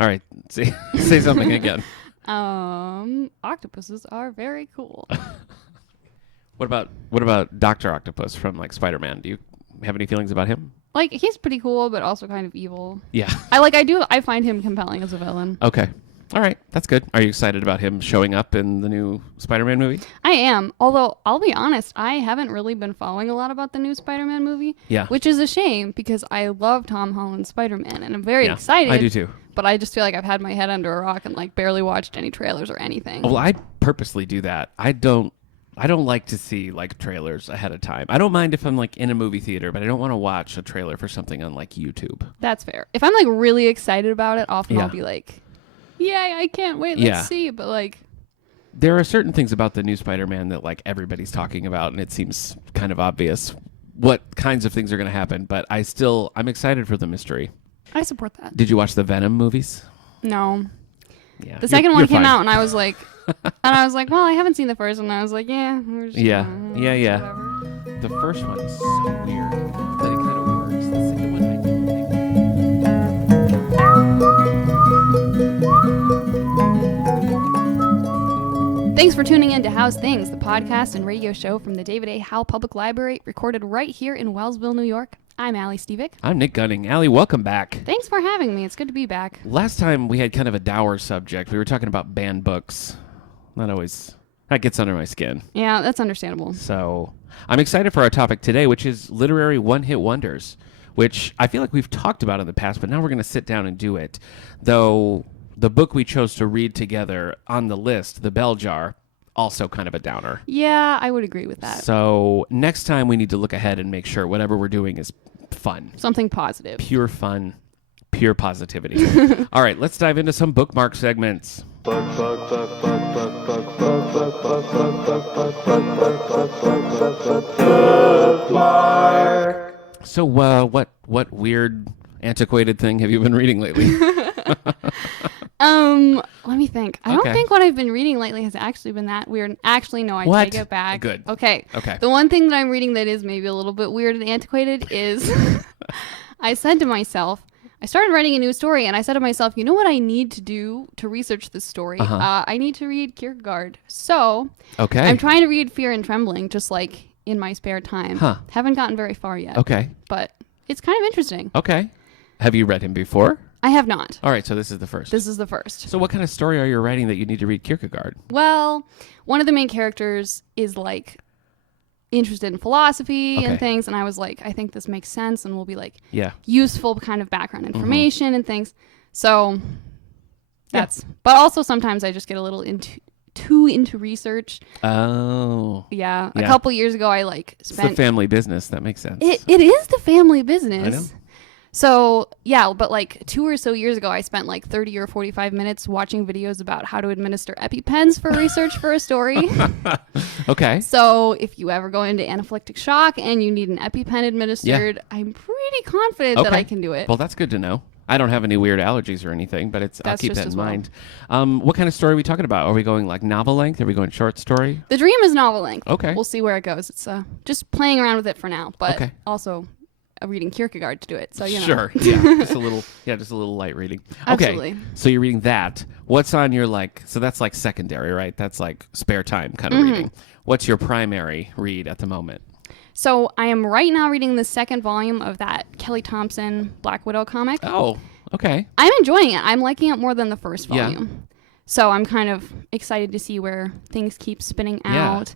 All right. Say something again. Octopuses are very cool. What about Dr. Octopus from like Spider-Man? Do you have any feelings about him? Like, he's pretty cool, but also kind of evil. Yeah. I find him compelling as a villain. Okay. All right. That's good. Are you excited about him showing up in the new Spider-Man movie? I am. Although, I'll be honest, I haven't really been following a lot about the new Spider-Man movie. Yeah. Which is a shame because I love Tom Holland's Spider-Man and I'm very excited. I do too. But I just feel like I've had my head under a rock and like barely watched any trailers or anything. Well, I purposely do that. I don't like to see like trailers ahead of time. I don't mind if I'm like in a movie theater, but I don't want to watch a trailer for something on like YouTube. That's fair. If I'm like really excited about it, often I'll be like, yeah, I can't wait. Let's see. But like, there are certain things about the new Spider-Man that like everybody's talking about, and it seems kind of obvious what kinds of things are going to happen. But I'm excited for the mystery. I support that. Did you watch the Venom movies? No. Yeah. The second one came out, and I was like, well, I haven't seen the first one. And I was like, yeah. Yeah. Whatever. The first one is so weird, but it kind of works. The second one, I didn't think. Thanks for tuning in to Howe's Things, the podcast and radio show from the David A. Howe Public Library, recorded right here in Wellsville, New York. I'm Allie Stevick. I'm Nick Gunning. Allie, welcome back. Thanks for having me. It's good to be back. Last time we had kind of a dour subject. We were talking about banned books. That gets under my skin. Yeah, that's understandable. So I'm excited for our topic today, which is literary one-hit wonders, which I feel like we've talked about in the past, but now we're going to sit down and do it. Though the book we chose to read together on the list, The Bell Jar, also kind of a downer. Yeah, I would agree with that. So next time we need to look ahead and make sure whatever we're doing is fun. Something positive. Pure fun. Pure positivity. All right, let's dive into some bookmark segments. So, what weird, antiquated thing have you been reading lately? Let me think. I don't think what I've been reading lately has actually been that weird. Actually, no, I take it back. Good. Okay. The one thing that I'm reading that is maybe a little bit weird and antiquated is I said to myself, I started writing a new story, and I said to myself, you know what I need to do to research this story? I need to read Kierkegaard. So I'm trying to read Fear and Trembling, just like in my spare time. Haven't gotten very far yet. But it's kind of interesting. Have you read him before? I have not. All right, so this is the first. This is the first. So what kind of story are you writing that you need to read Kierkegaard? Well, one of the main characters is like interested in philosophy and things, and I was like, I think this makes sense and will be like useful kind of background information and things. So that's but also sometimes I just get a little too into research. Oh. Yeah. A couple years ago I like spent It's the family business. That makes sense. It is the family business. I know. So, yeah, but like 2 or so years ago, I spent like 30 or 45 minutes watching videos about how to administer EpiPens for research for a story. So if you ever go into anaphylactic shock and you need an EpiPen administered, I'm pretty confident that I can do it. Well, that's good to know. I don't have any weird allergies or anything, but I'll keep that in mind. What kind of story are we talking about? Are we going like novel length? Are we going short story? The dream is novel length. Okay. We'll see where it goes. It's just playing around with it for now, but also reading Kierkegaard to do it. So, you know. Sure. Yeah. just a little light reading. Absolutely. Okay. So you're reading that. What's on your so that's like secondary, right? That's like spare time kind of reading. What's your primary read at the moment? So I am right now reading the second volume of that Kelly Thompson Black Widow comic. Oh, okay. I'm enjoying it. I'm liking it more than the first volume. So I'm kind of excited to see where things keep spinning out.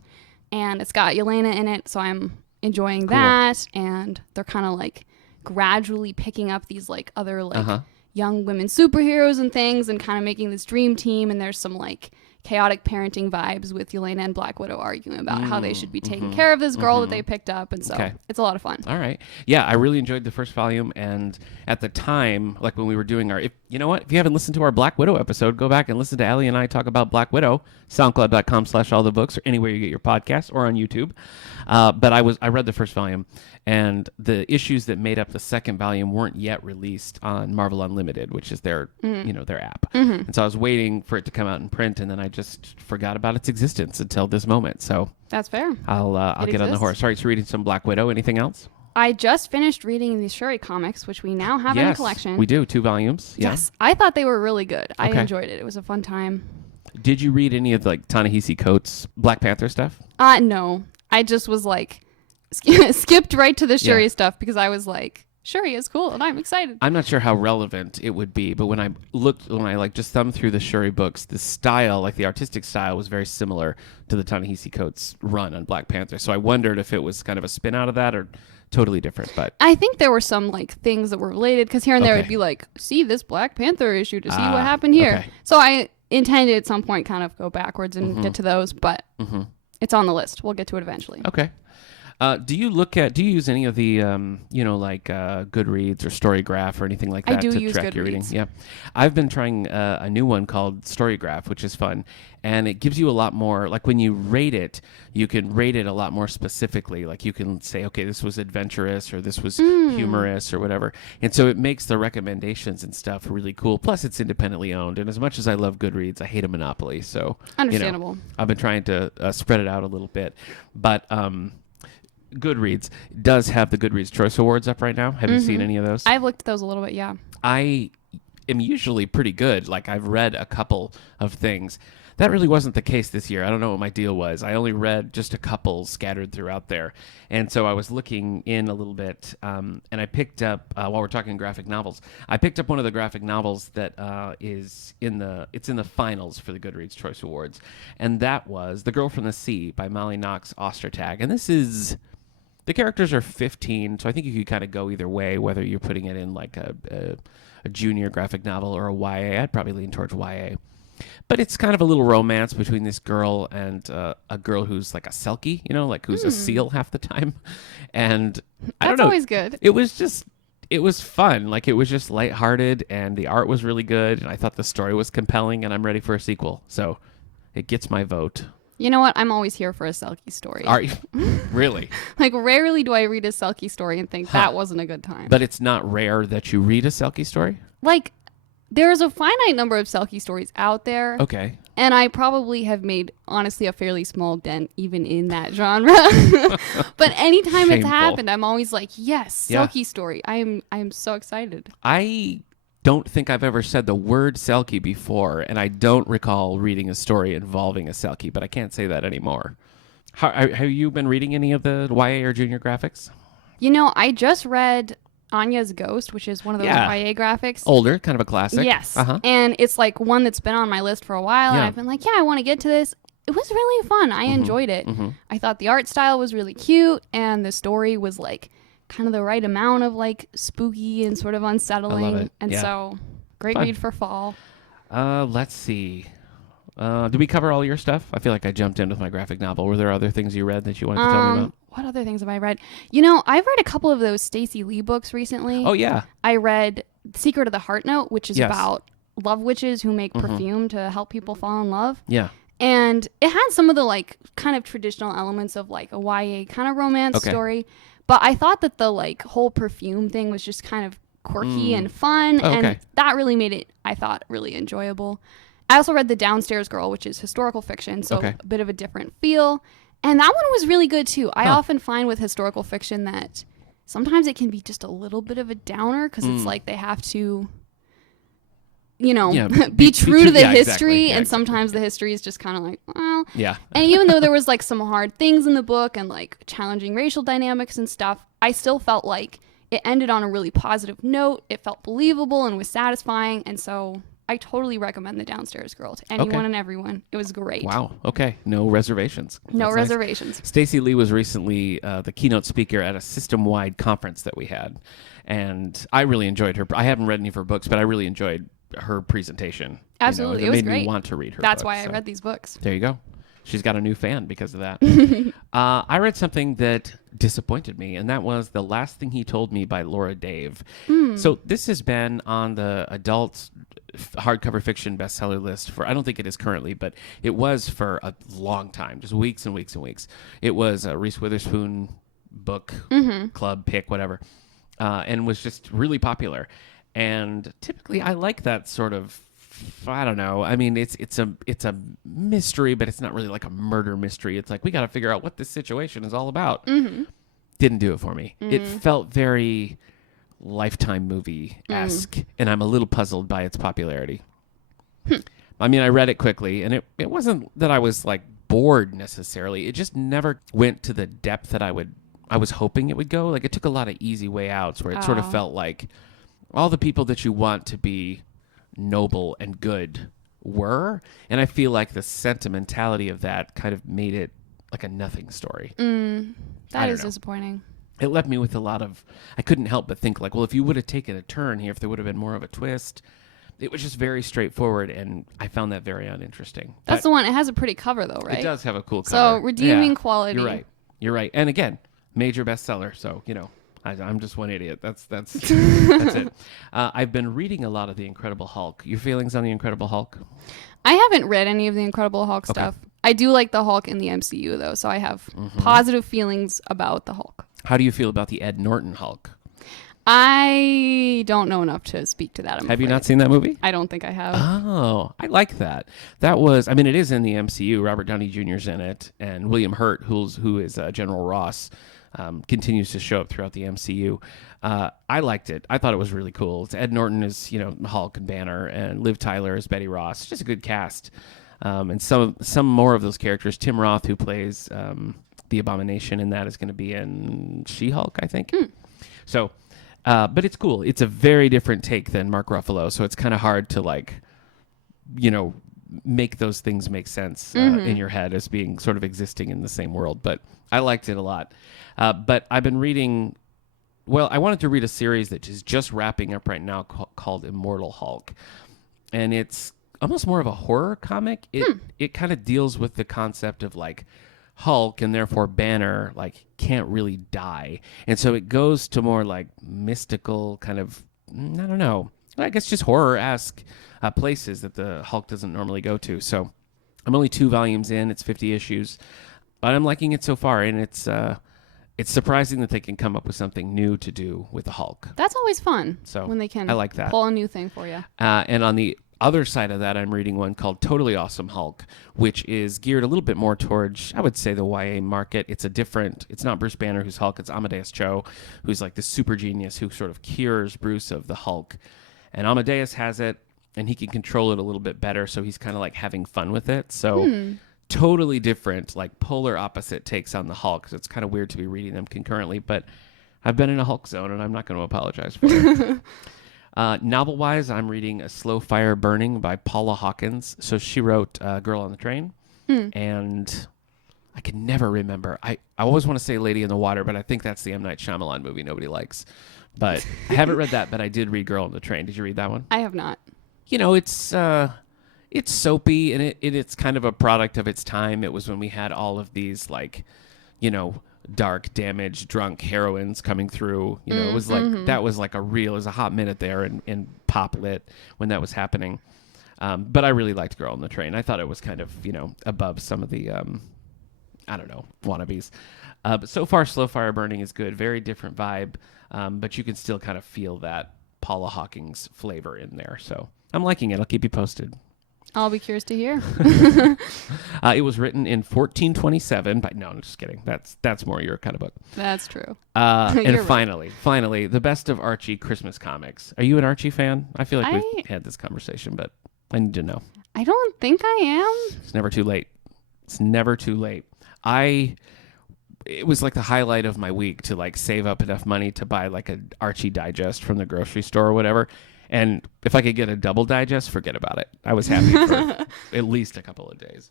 And it's got Yelena in it, so I'm enjoying that. And they're kind of like gradually picking up these like other like young women superheroes and things and kind of making this dream team. And there's some like chaotic parenting vibes with Yelena and Black Widow arguing about how they should be taking care of this girl that they picked up. And so it's a lot of fun. All right. Yeah, I really enjoyed the first volume. And at the time, like when we were doing if you haven't listened to our Black Widow episode, go back and listen to Allie and I talk about Black Widow, soundcloud.com/allthebooks or anywhere you get your podcasts or on YouTube. But I read the first volume, and the issues that made up the second volume weren't yet released on Marvel Unlimited, which is their their app. And so I was waiting for it to come out in print, and then I just forgot about its existence until this moment. So that's fair. I'll get on the horse. Sorry, so reading some Black Widow. Anything else? I just finished reading the Shuri comics, which we now have in the collection. We do, 2 volumes. Yeah. Yes, I thought they were really good. I enjoyed it. It was a fun time. Did you read any of like Ta-Nehisi Coates' Black Panther stuff? No. I just was like, skipped right to the Shuri stuff because I was like, Shuri is cool and I'm excited. I'm not sure how relevant it would be, but when I like just thumbed through the Shuri books, the style, like the artistic style, was very similar to the Ta-Nehisi Coates run on Black Panther. So I wondered if it was kind of a spin out of that or totally different. But I think there were some like things that were related because here and there it'd be like, see this Black Panther issue to see what happened here. Okay. So I intended at some point kind of go backwards and get to those, but it's on the list. We'll get to it eventually. Okay. Do you use any of the, like Goodreads or Storygraph or anything like that to track your reading? Yeah. I've been trying a new one called Storygraph, which is fun. And it gives you a lot more, like when you rate it, you can rate it a lot more specifically. Like you can say, okay, this was adventurous or this was humorous or whatever. And so it makes the recommendations and stuff really cool. Plus it's independently owned. And as much as I love Goodreads, I hate a monopoly. So, understandable. I've been trying to spread it out a little bit. But, Goodreads does have the Goodreads Choice Awards up right now. Have you seen any of those? I've looked at those a little bit, yeah. I am usually pretty good. Like, I've read a couple of things. That really wasn't the case this year. I don't know what my deal was. I only read just a couple scattered throughout there. And so I was looking in a little bit, and I picked up, while we're talking graphic novels, I picked up one of the graphic novels that it's in the finals for the Goodreads Choice Awards. And that was The Girl from the Sea by Molly Knox Ostertag. And this is... The characters are 15, so I think you could kind of go either way, whether you're putting it in like a junior graphic novel or a YA. I'd probably lean towards YA. But it's kind of a little romance between this girl and a girl who's like a selkie, like who's a seal half the time. And I don't know. That's always good. It was fun. Like it was just lighthearted and the art was really good. And I thought the story was compelling and I'm ready for a sequel. So it gets my vote. You know what? I'm always here for a Selkie story. Are you? Really? Like, rarely do I read a Selkie story and think that wasn't a good time. But it's not rare that you read a Selkie story? Like, there's a finite number of Selkie stories out there. Okay. And I probably have made, honestly, a fairly small dent even in that genre. But anytime it's happened, I'm always like, yes, Selkie story. I am so excited. I don't think I've ever said the word Selkie before, and I don't recall reading a story involving a Selkie, but I can't say that anymore. Have you been reading any of the YA or junior graphics? I just read Anya's Ghost, which is one of those YA graphics. Older, kind of a classic. Yes. And it's like one that's been on my list for a while, and I've been like, I want to get to this. It was really fun. I enjoyed it. I thought the art style was really cute, and the story was like kind of the right amount of like spooky and sort of unsettling. I love it. And so great read for fall. Let's see. Did we cover all your stuff? I feel like I jumped in with my graphic novel. Were there other things you read that you wanted to tell me about? What other things have I read? I've read a couple of those Stacey Lee books recently. Oh, yeah. I read Secret of the Heart Note, which is about love witches who make perfume to help people fall in love. Yeah. And it had some of the like kind of traditional elements of like a YA kind of romance story. But I thought that the like whole perfume thing was just kind of quirky and fun. And that really made it, I thought, really enjoyable. I also read The Downstairs Girl, which is historical fiction. So a bit of a different feel. And that one was really good too. I often find with historical fiction that sometimes it can be just a little bit of a downer because it's like they have to, be true to the history. Exactly. And sometimes the history is just kind of like, well. Yeah. And even though there was like some hard things in the book and like challenging racial dynamics and stuff, I still felt like it ended on a really positive note. It felt believable and was satisfying. And so I totally recommend The Downstairs Girl to anyone and everyone. It was great. Wow. Okay. No reservations. No reservations. Nice. Stacey Lee was recently the keynote speaker at a system-wide conference that we had. And I really enjoyed her. I haven't read any of her books, but I really enjoyed her presentation. Absolutely. It was made great. me want to read her That's books, why I read these books. There you go. She's got a new fan because of that. I read something that disappointed me, and that was The Last Thing He Told Me by Laura Dave. So this has been on the adult hardcover fiction bestseller list for, I don't think it is currently, but it was for a long time, just weeks and weeks and weeks. It was a Reese Witherspoon book club pick, whatever, and was just really popular. And typically I like that sort of, I don't know. I mean, it's a mystery, but it's not really like a murder mystery. It's like we got to figure out what this situation is all about. didn't do it for me. It felt very Lifetime movie-esque, and I'm a little puzzled by its popularity. I mean, I read it quickly, and it wasn't that I was like bored necessarily. It just never went to the depth that I was hoping it would go. Like, it took a lot of easy way outs where it sort of felt like all the people that you want to be noble and good were, and I feel like the sentimentality of that kind of made it like a nothing story. That is disappointing. It left me with a lot of, I couldn't help but think like, well, if you would have taken a turn here, if there would have been more of a twist. It was just very straightforward, and I found that very uninteresting. That's the one. It has a pretty cover, though, right? It does have a cool cover. So, redeeming quality. You're right. And again, major bestseller. So, I'm just one idiot. That's that's it. I've been reading a lot of The Incredible Hulk. Your feelings on The Incredible Hulk? I haven't read any of the Incredible Hulk stuff. I do like the Hulk in the MCU, though, so I have positive feelings about the Hulk. How do you feel about the Ed Norton Hulk? I don't know enough to speak to that. Have you not seen that movie? I don't think I have. Oh, I like that. That was, I mean, it is in the MCU. Robert Downey Jr.'s in it, and William Hurt, who is General Ross, continues to show up throughout the MCU. I liked it. I thought it was really cool. It's Ed Norton as Hulk and Banner, and Liv Tyler as Betty Ross. It's just a good cast. And some more of those characters. Tim Roth, who plays the Abomination in that, is going to be in She-Hulk, I think. So. But it's cool. It's a very different take than Mark Ruffalo, so it's kind of hard to make those things make sense in your head as being sort of existing in the same world. But I liked it a lot. But I've been reading. Well, I wanted to read a series that is just wrapping up right now called Immortal Hulk, and it's almost more of a horror comic. It kind of deals with the concept of like Hulk and therefore Banner like can't really die, and so it goes to more like mystical kind of, I don't know, I guess just horror-esque places that the Hulk doesn't normally go to. So I'm only 2 volumes in. It's 50 issues, but I'm liking it so far, and it's surprising that they can come up with something new to do with the Hulk. That's always fun. So when they can, I like that. Pull a new thing for you. And on the other side of that, I'm reading one called Totally Awesome Hulk, which is geared a little bit more towards, I would say, the YA market. It's not Bruce Banner who's Hulk, it's Amadeus Cho, who's like the super genius who sort of cures Bruce of the Hulk. And Amadeus has it, and he can control it a little bit better, so he's kind of like having fun with it. So totally different, like polar opposite takes on the Hulk. So it's kind of weird to be reading them concurrently, but I've been in a Hulk zone, and I'm not going to apologize for it. Novel-wise, I'm reading A Slow Fire Burning by Paula Hawkins. So she wrote Girl on the Train, and I can never remember. I always want to say Lady in the Water, but I think that's the M. Night Shyamalan movie nobody likes. But I haven't read that, but I did read Girl on the Train. Did you read that one? I have not. It's soapy, and it's kind of a product of its time. It was when we had all of these, like, dark, damaged, drunk heroines coming through. It was like that was like it was a hot minute there in pop lit when that was happening. But I really liked Girl on the Train. I thought it was kind of above some of the I don't know, wannabes. But so far, Slow Fire Burning is good. Very different vibe, but you can still kind of feel that Paula Hawkins flavor in there. So I'm liking it. I'll keep you posted. I'll be curious to hear. It was written in 1427 by, no, I'm just kidding. That's more your kind of book. That's true. And finally, the best of Archie Christmas comics. Are you an Archie fan? I feel like we've had this conversation, but I need to know. I don't think I am. It's never too late. It's never too late. It was like the highlight of my week to like save up enough money to buy like an Archie digest from the grocery store or whatever. And if I could get a double digest, forget about it. I was happy for at least a couple of days.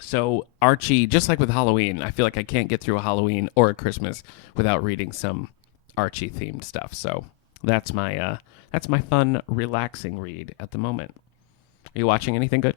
So Archie, just like with Halloween, I feel like I can't get through a Halloween or a Christmas without reading some Archie themed stuff. So that's my fun, relaxing read at the moment. Are you watching anything good?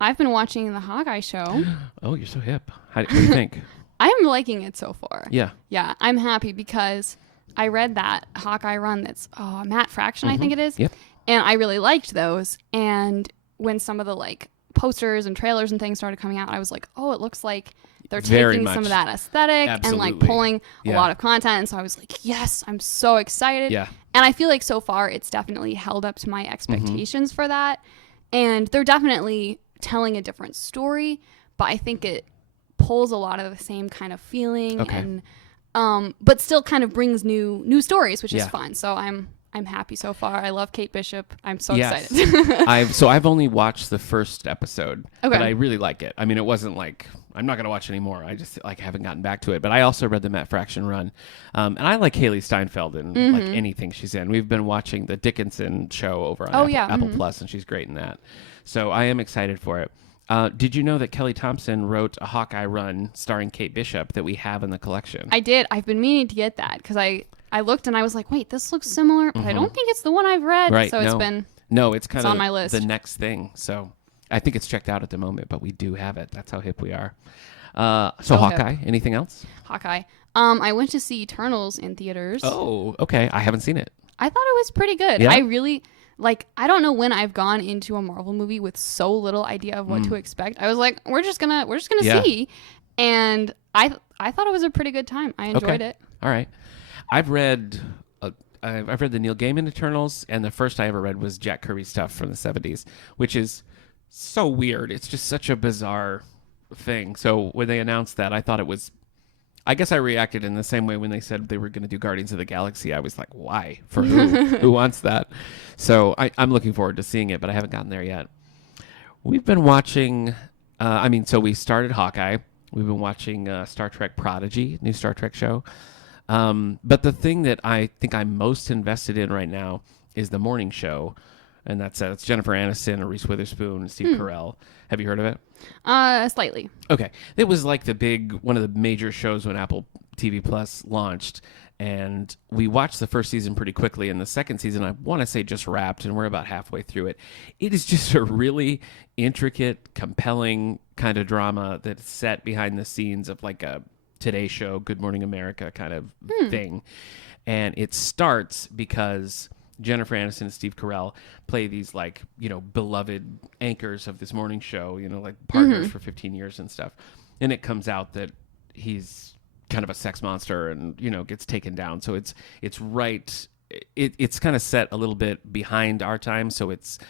I've been watching the Hawkeye show. Oh, you're so hip. What do you think? I'm liking it so far. Yeah. Yeah, I'm happy because I read that Hawkeye run that's Matt Fraction, I think it is. Yep. And I really liked those. And when some of the like posters and trailers and things started coming out, I was like, oh, it looks like they're taking some of that aesthetic and like pulling a lot of content. And so I was like, yes, I'm so excited. Yeah. And I feel like so far it's definitely held up to my expectations for that. And they're definitely telling a different story, but I think it pulls a lot of the same kind of feeling and but still kind of brings new stories, which is fun. So I'm happy so far. I love Kate Bishop. I'm so excited. I've only watched the first episode, but I really like it. I mean, it wasn't like I'm not going to watch anymore. I just like haven't gotten back to it. But I also read the Matt Fraction run, and I like Haley Steinfeld in like anything she's in. We've been watching the Dickinson show over on Apple Plus, and she's great in that. So I am excited for it. Did you know that Kelly Thompson wrote a Hawkeye run starring Kate Bishop that we have in the collection? I did. I've been meaning to get that because I looked and I was like, wait, this looks similar, but I don't think it's the one I've read. Right. So it's kind of on my list. The next thing. So I think it's checked out at the moment, but we do have it. That's how hip we are. So Hawkeye, anything else? Hawkeye. I went to see Eternals in theaters. Oh, okay. I haven't seen it. I thought it was pretty good. Yeah? I really... Like, I don't know when I've gone into a Marvel movie with so little idea of what to expect. I was like, we're just gonna see. And I thought it was a pretty good time. I enjoyed it. All right. I've read the Neil Gaiman Eternals, and the first I ever read was Jack Kirby stuff from the 70s, which is so weird. It's just such a bizarre thing. So when they announced that, I thought it was... I guess I reacted in the same way when they said they were going to do Guardians of the Galaxy. I was like, why? For who? Who wants that? So I'm looking forward to seeing it, but I haven't gotten there yet. We've been watching, so we started Hawkeye. We've been watching Star Trek Prodigy, new Star Trek show. But the thing that I think I'm most invested in right now is the morning show. And it's Jennifer Aniston, Reese Witherspoon, and Steve Carell. Have you heard of it? Slightly. Okay. It was like one of the major shows when Apple TV Plus launched. And we watched the first season pretty quickly. And the second season, I want to say just wrapped, and we're about halfway through it. It is just a really intricate, compelling kind of drama that's set behind the scenes of like a Today Show, Good Morning America kind of thing. And it starts because Jennifer Aniston and Steve Carell play these like, beloved anchors of this morning show, like partners for 15 years and stuff. And it comes out that he's kind of a sex monster and, gets taken down. So it's right. It's kind of set a little bit behind our time. So it's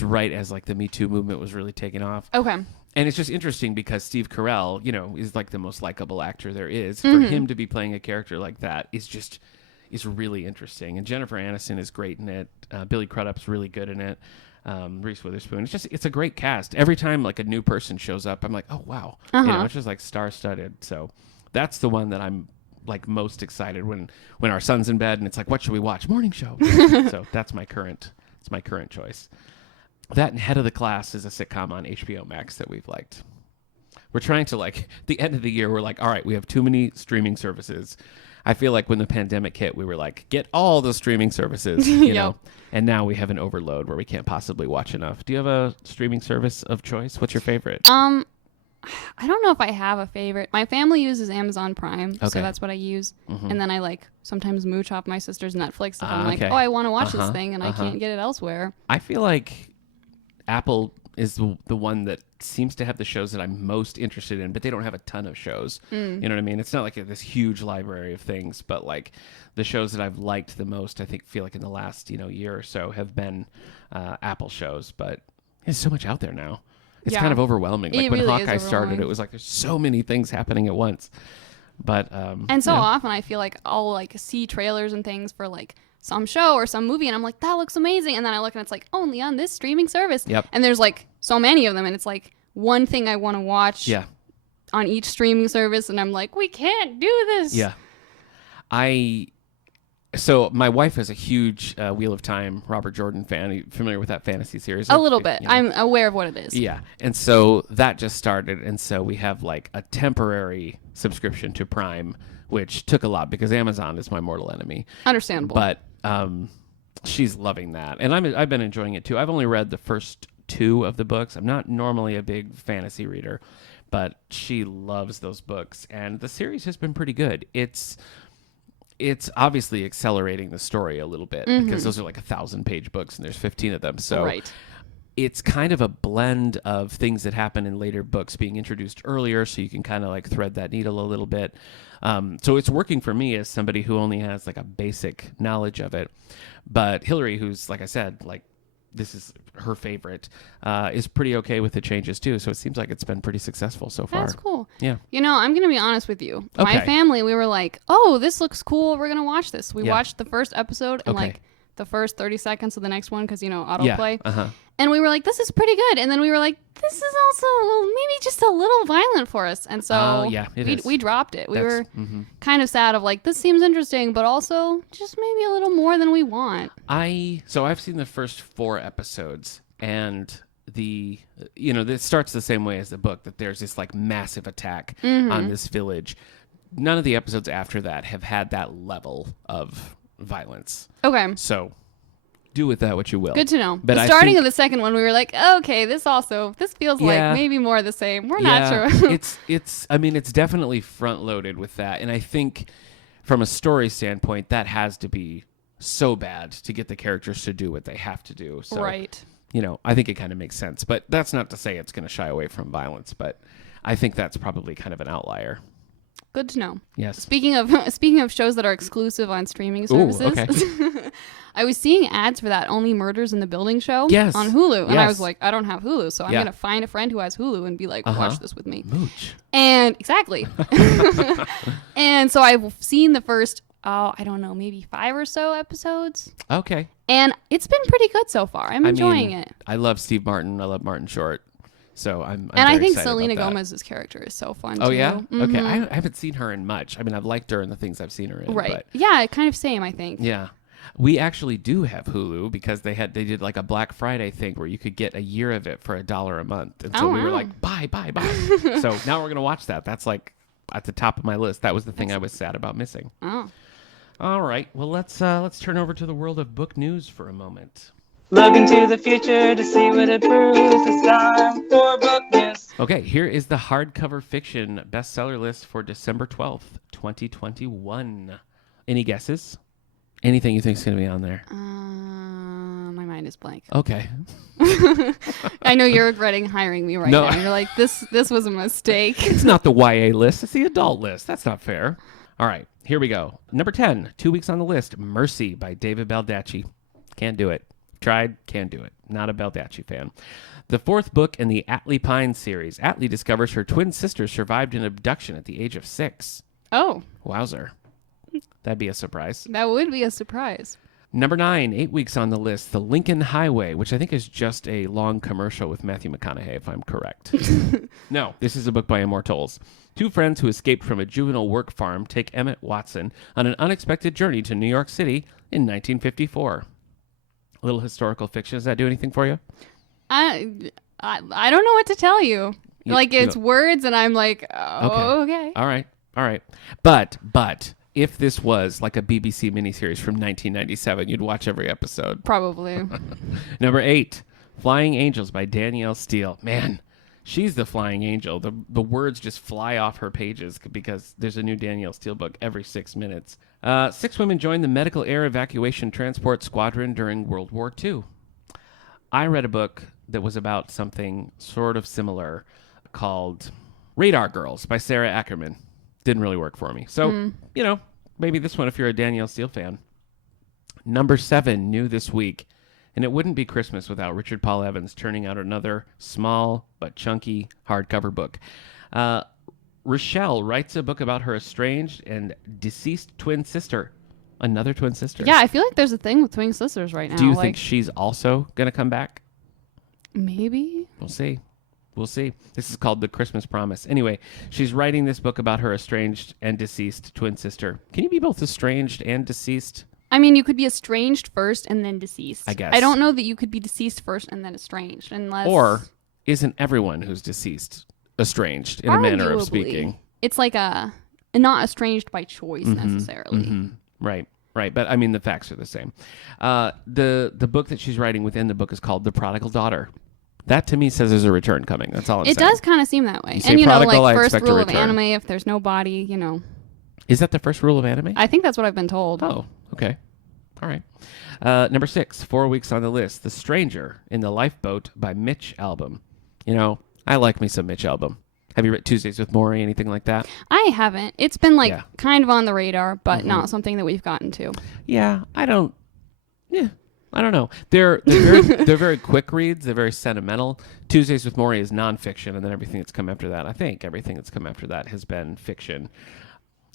right as like the Me Too movement was really taking off. Okay. And it's just interesting because Steve Carell, is like the most likable actor there is. For him to be playing a character like that is really interesting. And Jennifer Aniston is great in it. Billy Crudup's really good in it. Reese Witherspoon. It's a great cast. Every time like a new person shows up, I'm like, oh wow. It's just like star-studded. So that's the one that I'm like most excited when our son's in bed and it's like, what should we watch? Morning show. So that's my current choice. That and Head of the Class is a sitcom on HBO Max that we've liked. We're trying to the end of the year, we're like, all right, we have too many streaming services. I feel like when the pandemic hit, we were like, get all the streaming services, you know, and now we have an overload where we can't possibly watch enough. Do you have a streaming service of choice? What's your favorite? I don't know if I have a favorite. My family uses Amazon Prime, so that's what I use. And then I sometimes mooch off my sister's Netflix if I'm like, oh, I want to watch this thing and I can't get it elsewhere. I feel like Apple is the one that seems to have the shows that I'm most interested in, but they don't have a ton of shows. You know what I mean? It's not like this huge library of things, but like the shows that I've liked the most, I feel like in the last, year or so have been Apple shows, but there's so much out there now. It's kind of overwhelming. Like when Hawkeye started, it was like, there's so many things happening at once. But, and so often I feel like I'll see trailers and things for some show or some movie and I'm like, that looks amazing. And then I look and it's like only on this streaming service. Yep. And there's so many of them and it's one thing I want to watch on each streaming service. And I'm like, we can't do this. Yeah. So my wife is a huge Wheel of Time, Robert Jordan fan. Are you familiar with that fantasy series? A little bit. I'm aware of what it is. Yeah. And so that just started. And so we have a temporary subscription to Prime, which took a lot because Amazon is my mortal enemy. Understandable. But she's loving that. And I've been enjoying it too. I've only read the first 2 of the books. I'm not normally a big fantasy reader, but she loves those books. And the series has been pretty good. It's obviously accelerating the story a little bit because those are 1,000-page books and there's 15 of them. So it's kind of a blend of things that happen in later books being introduced earlier, so you can kind of thread that needle a little bit. So it's working for me as somebody who only has a basic knowledge of it. But Hillary, who's, like I said, this is her favorite, is pretty okay with the changes too. So it seems like it's been pretty successful so far. That's cool. Yeah. You know, I'm going to be honest with you. Okay. My family, we were like, oh, this looks cool. We're going to watch this. We watched the first episode and like the first 30 seconds of the next one because, you know, autoplay. Uh-huh. And we were like, this is pretty good. And then we were like, this is also maybe just a little violent for us. And so we dropped it. We were kind of sad of like, this seems interesting, but also just maybe a little more than we want. So I've seen the first 4 episodes, and it starts the same way as the book, that there's this like massive attack on this village. None of the episodes after that have had that level of violence. Okay. So do with that what you will. Good to know. But the starting of the second one, we were like, okay, this feels like maybe more of the same. We're not sure. it's definitely front loaded with that. And I think from a story standpoint, that has to be so bad to get the characters to do what they have to do. So, right. You know, I think it kind of makes sense. But that's not to say it's going to shy away from violence. But I think that's probably kind of an outlier. Good to know. Yes. Speaking of shows that are exclusive on streaming services, okay. I was seeing ads for that Only Murders in the Building show on Hulu. And I was like, I don't have Hulu, so I'm going to find a friend who has Hulu and be like, watch this with me. Mooch. And exactly. And so I've seen the first, I don't know, maybe 5 or so episodes. Okay. And it's been pretty good so far. I'm enjoying it. I love Steve Martin. I love Martin Short. So I'm and I think excited Selena about that. Gomez's character is so fun, Oh, too. yeah? Mm-hmm. Okay. I haven't seen her in much. I mean, I've liked her in the things I've seen her in. Right. But yeah, kind of same, I think. yeah. We actually do have Hulu because they did like a Black Friday thing where you could get a year of it for $1 a month. And so we were like, buy. So now we're going to watch that. That's like at the top of my list. That was the thing I was sad about missing. Oh. All right. Well, let's turn over to the world of book news for a moment. Look into the future to see what it proves. It's time for book news. Okay, here is the hardcover fiction bestseller list for December 12th, 2021. Any guesses? Anything you think is going to be on there? My mind is blank. Okay. I know you're regretting hiring me now. You're like, this was a mistake. It's not the YA list. It's the adult list. That's not fair. All right, here we go. Number 10, 2 weeks on the list, Mercy by David Baldacci. Can't do it. Tried, can't do it. Not a Baldacci fan. The 4th book in the Atlee Pine series. Atlee discovers her twin sister survived an abduction at the age of 6. Oh. Wowzer. That'd be a surprise. That would be a surprise. Number 9, 8 weeks on the list, The Lincoln Highway, which I think is just a long commercial with Matthew McConaughey, if I'm correct. No, this is a book by Immortals. 2 friends who escaped from a juvenile work farm take Emmett Watson on an unexpected journey to New York City in 1954. A little historical fiction. Does that do anything for you? I don't know what to tell you. It's words, and I'm like, okay. All right. But if this was like a BBC miniseries from 1997, you'd watch every episode. Probably. Number 8, Flying Angels by Danielle Steele. Man, she's the flying angel. The words just fly off her pages because there's a new Danielle Steele book every 6 minutes. 6 women joined the Medical Air Evacuation Transport Squadron during World War II. I read a book that was about something sort of similar called Radar Girls by Sarah Ackerman. Didn't really work for me. So, maybe this one if you're a Danielle Steele fan. Number 7, new this week. And it wouldn't be Christmas without Richard Paul Evans turning out another small but chunky hardcover book. Rochelle writes a book about her estranged and deceased twin sister. Another twin sister. Yeah, I feel like there's a thing with twin sisters right now. Do you think she's also going to come back? Maybe. We'll see. This is called The Christmas Promise. Anyway, she's writing this book about her estranged and deceased twin sister. Can you be both estranged and deceased? I mean, you could be estranged first and then deceased. I guess. I don't know that you could be deceased first and then estranged unless... Or isn't everyone who's deceased estranged in a manner of speaking? It's like not estranged by choice necessarily. Mm-hmm. Right. But I mean, the facts are the same. The book that she's writing within the book is called The Prodigal Daughter. That to me says there's a return coming. That's all I'm saying. It does kind of seem that way. And first rule of anime, if there's no body, Is that the first rule of anime? I think that's what I've been told. Oh, okay. All right. Number 6, 4 weeks on the list, The Stranger in the Lifeboat by Mitch Albom. I like me some Mitch Albom. Have you read Tuesdays with Morrie, anything like that? I haven't. It's been kind of on the radar, but not something that we've gotten to. Yeah, I don't I don't know. They're very quick reads. They're very sentimental. Tuesdays with Morrie is nonfiction, and then everything that's come after that, I think everything that's come after that has been fiction.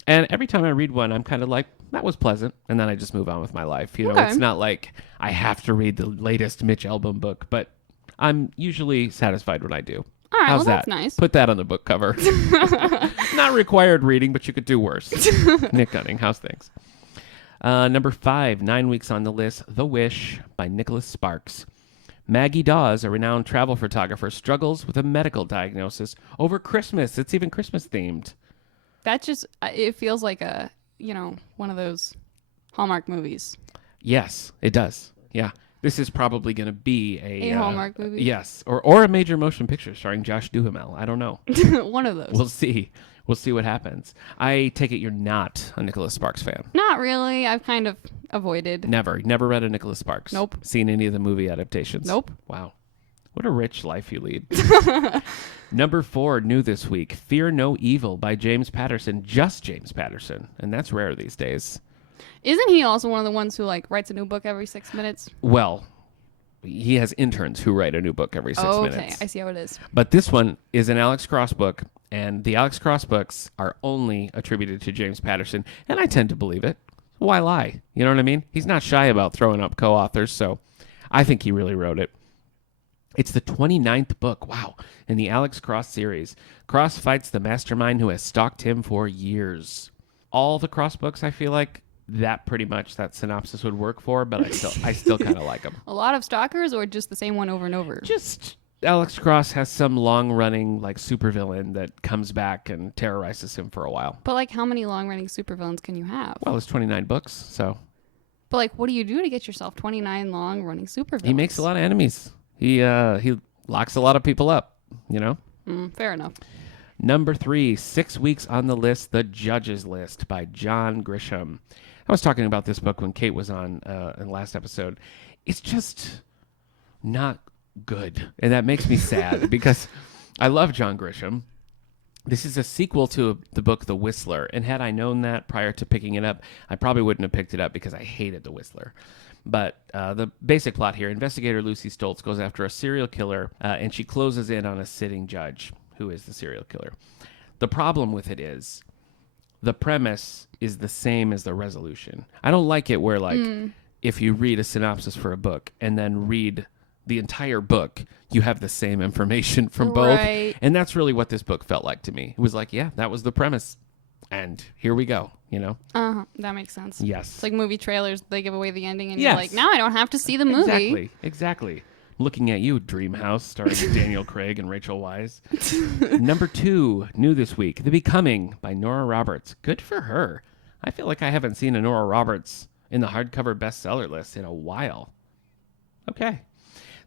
And every time I read one, I'm kind of like, that was pleasant, and then I just move on with my life. You know, Okay. It's not like I have to read the latest Mitch Albom book, but I'm usually satisfied when I do. All right, How's well, that? that's nice. Put that on the book cover. Not required reading, but you could do worse. Nick Gunning, how's things? Number 5, 9 weeks on the list, The Wish by Nicholas Sparks. Maggie Dawes, a renowned travel photographer, struggles with a medical diagnosis over Christmas. It's even Christmas themed. That just, it feels like a, one of those Hallmark movies. Yes, it does. Yeah. This is probably going to be A Hallmark movie? Yes. Or a major motion picture starring Josh Duhamel. I don't know. One of those. We'll see. We'll see what happens. I take it you're not a Nicholas Sparks fan. Not really. I've kind of avoided. Never read a Nicholas Sparks. Nope. Seen any of the movie adaptations? Nope. Wow. What a rich life you lead. Number 4, new this week, Fear No Evil by James Patterson. Just James Patterson. And that's rare these days. Isn't he also one of the ones who writes a new book every 6 minutes? Well, he has interns who write a new book every 6 minutes. Okay, I see how it is. But this one is an Alex Cross book, and the Alex Cross books are only attributed to James Patterson, and I tend to believe it. Why lie? You know what I mean? He's not shy about throwing up co-authors, so I think he really wrote it. It's the 29th book, wow, in the Alex Cross series. Cross fights the mastermind who has stalked him for years. All the Cross books, I feel like that synopsis would work for, but I still kind of like them. A lot of stalkers, or just the same one over and over? Just Alex Cross has some long-running supervillain that comes back and terrorizes him for a while. But how many long-running supervillains can you have? Well, it's 29 books, so. But what do you do to get yourself 29 long-running supervillains? He makes a lot of enemies. He locks a lot of people up, Fair enough. Number 3, 6 weeks on the list, The Judge's List by John Grisham. I was talking about this book when Kate was on in the last episode. It's just not good, and that makes me sad because I love John Grisham. This is a sequel to the book The Whistler, and had I known that prior to picking it up, I probably wouldn't have picked it up because I hated The Whistler. But the basic plot here, investigator Lucy Stoltz goes after a serial killer, and she closes in on a sitting judge who is the serial killer. The problem with it is the premise is the same as the resolution. I don't like it where, if you read a synopsis for a book and then read the entire book, you have the same information from both. Right. And that's really what this book felt like to me. It was like, yeah, that was the premise. And here we go, That makes sense. Yes. It's like movie trailers, they give away the ending, and Yes. you're like, now I don't have to see the movie. Exactly. Looking at you, Dreamhouse, starring Daniel Craig and Rachel Weisz. Number 2, new this week, The Becoming by Nora Roberts. Good for her. I feel like I haven't seen a Nora Roberts in the hardcover bestseller list in a while. Okay.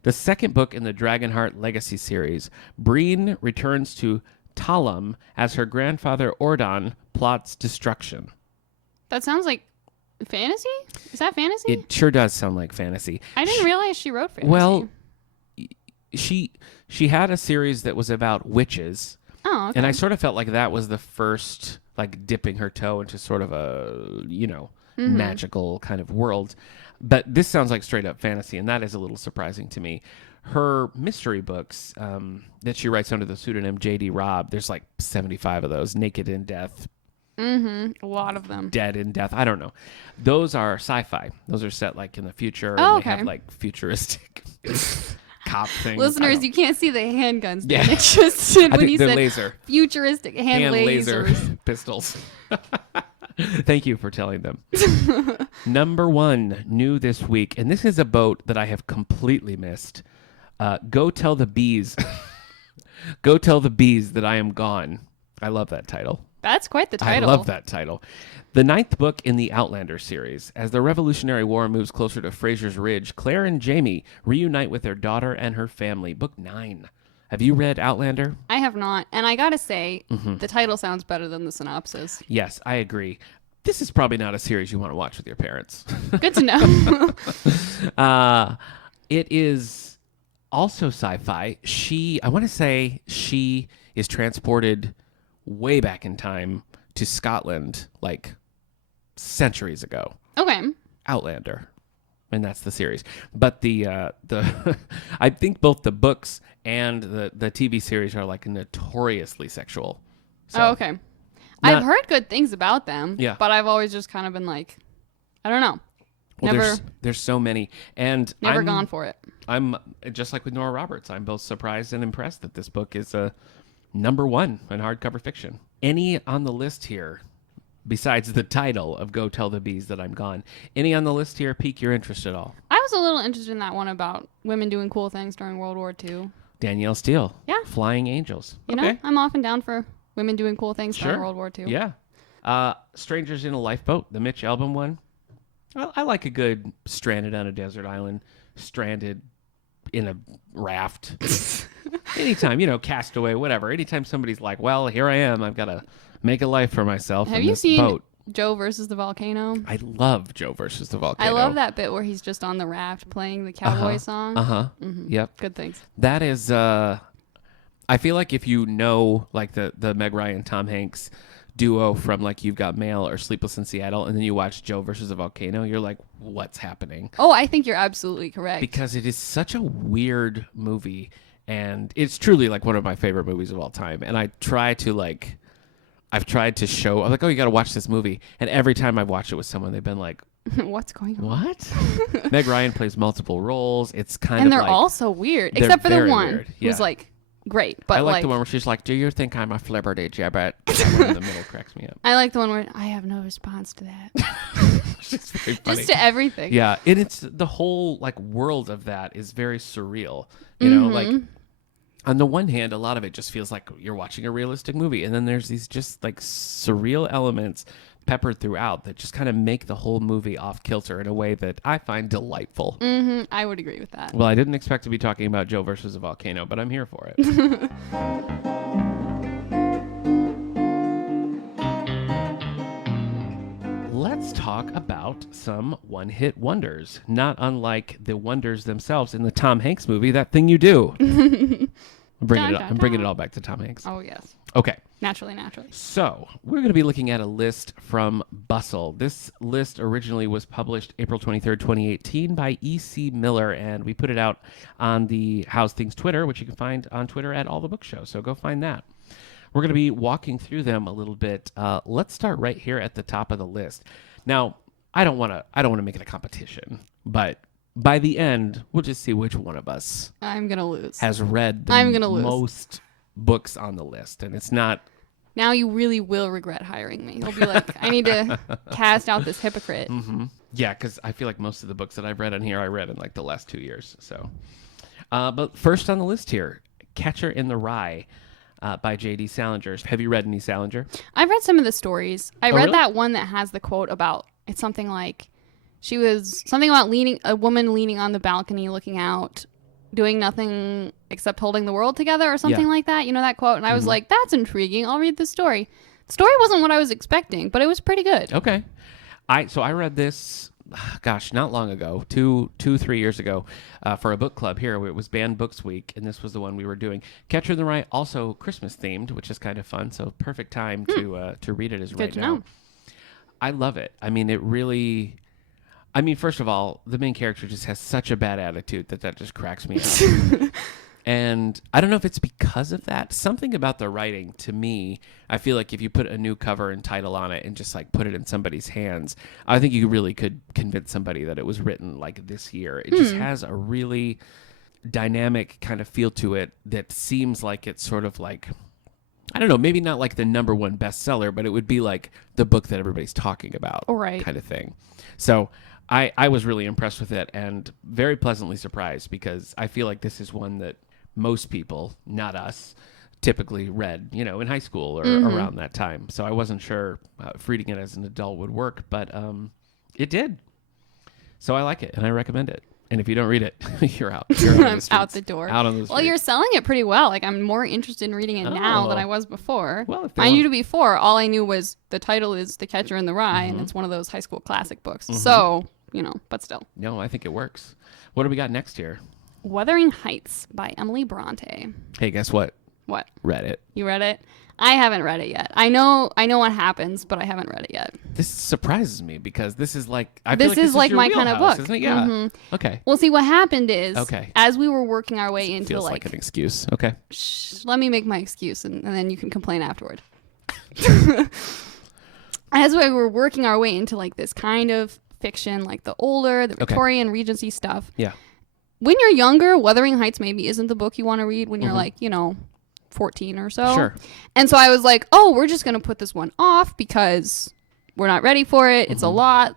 The second book in the Dragonheart Legacy series, Breen returns to Talam as her grandfather Ordon plots destruction. That sounds like fantasy? Is that fantasy? It sure does sound like fantasy. I didn't realize she wrote fantasy. Well, she had a series that was about witches. Oh, okay. And I sort of felt like that was the first, dipping her toe into sort of a, magical kind of world. But this sounds like straight up fantasy, and that is a little surprising to me. Her mystery books that she writes under the pseudonym J.D. Robb, there's 75 of those, Naked in Death. A lot of them. Dead in Death. I don't know. Those are sci-fi. Those are set in the future. Oh, and they okay. have futuristic cop things. Listeners, you can't see the handguns. Yeah. It just when think you they're said laser. futuristic hand laser lasers. pistols. Thank you for telling them. Number 1, new this week, and this is a boat that I have completely missed. Go Tell the Bees. Go Tell the Bees That I Am Gone. I love that title. That's quite the title. I love that title. The 9th book in the Outlander series. As the Revolutionary War moves closer to Fraser's Ridge, Claire and Jamie reunite with their daughter and her family. Book 9. Have you read Outlander? I have not. And I gotta say, the title sounds better than the synopsis. Yes, I agree. This is probably not a series you want to watch with your parents. Good to know. It is also sci-fi. I want to say she is transported way back in time to Scotland, centuries ago. Okay. Outlander. and that's the series. But the I think both the books and the TV series are like notoriously sexual. So, Oh, okay. I've heard good things about them. Yeah. But I've always just kind of been like, I don't know. Well, Never there's so many, and never gone for it. I'm just like with Nora Roberts. I'm both surprised and impressed that this book is a #1 in hardcover fiction. Any on the list here, besides the title of "Go Tell the Bees That I'm Gone"? Any on the list here pique your interest at all? I was a little interested in that one about women doing cool things during World War II. Danielle Steele. Yeah. Flying Angels. You know, I'm often down for women doing cool things during Sure. World War II. Yeah. Strangers in a Lifeboat, the Mitch Albom one. I like a good stranded on a desert island, stranded in a raft. Anytime, castaway, whatever. Anytime somebody's like, well, here I am. I've got to make a life for myself Have in you this seen boat. Joe versus the Volcano? I love Joe versus the Volcano. I love that bit where he's just on the raft playing the cowboy song. Yep. Good things. That is, I feel like if you know, like the Meg Ryan, Tom Hanks duo from like You've Got Mail or Sleepless in Seattle, and then you watch Joe versus the Volcano, you're like, what's happening? Oh, I think you're absolutely correct. Because it is such a weird movie, and it's truly like one of my favorite movies of all time. And I've tried to show, I'm like, oh, you got to watch this movie. And every time I've watched it with someone, they've been like, what's going on? what? Meg Ryan plays multiple roles. It's kind and of they're like, all so weird, they're except for the very one weird. who's like great. But I like the one where she's like, do you think I'm a flibberty gibbet? That one in the middle cracks me up. I like the one where I have no response to that. It's just very funny. Just to everything. Yeah, and it's the whole like world of that is very surreal. You know, like on the one hand, a lot of it just feels like you're watching a realistic movie, and then there's these just like surreal elements peppered throughout that just kind of make the whole movie off kilter in a way that I find delightful. I would agree with that. Well, I didn't expect to be talking about Joe versus the Volcano, but I'm here for it. Let's talk about some one-hit wonders, not unlike the wonders themselves in the Tom Hanks movie, That Thing You Do. I'm bringing it all back to Tom Hanks. Oh, yes. Okay. Naturally. So we're going to be looking at a list from Bustle. This list originally was published April 23rd, 2018 by E.C. Miller, and we put it out on the How's Things Twitter, which you can find on Twitter at All the Book Show. So go find that. We're going to be walking through them a little bit. Let's start right here at the top of the list. Now, I don't want to make it a competition, but by the end, we'll just see which one of us I'm going to lose. has read most books on the list, and it's not. Now you really will regret hiring me. You'll be like, I need to cast out this hypocrite. Yeah, because I feel like most of the books that I've read on here, I read in like the last 2 years. So, but first on the list here, Catcher in the Rye by D Salinger. Have you read any Salinger? I've read some of the stories. I read really? that one that has the quote about, it's something like, she was something about a woman leaning on the balcony looking out, doing nothing except holding the world together or something like that. You know that quote? And I was like, that's intriguing. I'll read the story. The story wasn't what I was expecting, but it was pretty good. Okay. So I read this, not long ago, 3 years ago, for a book club here. It was Banned Books Week, and this was the one we were doing. Catcher in the Rye, also Christmas themed, which is kind of fun. So perfect time to read it is right now. Know. I love it. I mean, it really. I mean, first of all, the main character just has such a bad attitude that just cracks me up. And I don't know if it's because of that. Something about the writing, to me, I feel like if you put a new cover and title on it and just like put it in somebody's hands, I think you really could convince somebody that it was written like this year. It just has a really dynamic kind of feel to it that seems like it's sort of like, I don't know, maybe not like the #1 bestseller, but it would be like the book that everybody's talking about kind of thing. So I was really impressed with it and very pleasantly surprised because I feel like this is one that most people, not us, typically read, in high school or around that time. So I wasn't sure if reading it as an adult would work, but it did. So I like it and I recommend it. And if you don't read it, you're out. I'm out the door. Out on the streets. Well, you're selling it pretty well. Like, I'm more interested in reading it now than I was before. Well, I knew before, all I knew was the title is The Catcher in the Rye, and it's one of those high school classic books. So, but still. No, I think it works. What do we got next here? Wuthering Heights by Emily Bronte. Hey, guess what? What? Read it. You read it? I haven't read it yet. I know what happens, but I haven't read it yet. This surprises me because this is like this is like your my kind of wheelhouse, book, isn't it? Yeah. Okay. Well, see, what happened is, Okay. as we were working our way into Feels like an excuse. Okay. let me make my excuse, and then you can complain afterward. As we were working our way into like this kind of fiction, like the Victorian Regency stuff. Yeah. When you're younger, Wuthering Heights maybe isn't the book you want to read when you're like, 14 or so. Sure. And so I was like, we're just going to put this one off because we're not ready for it. It's a lot.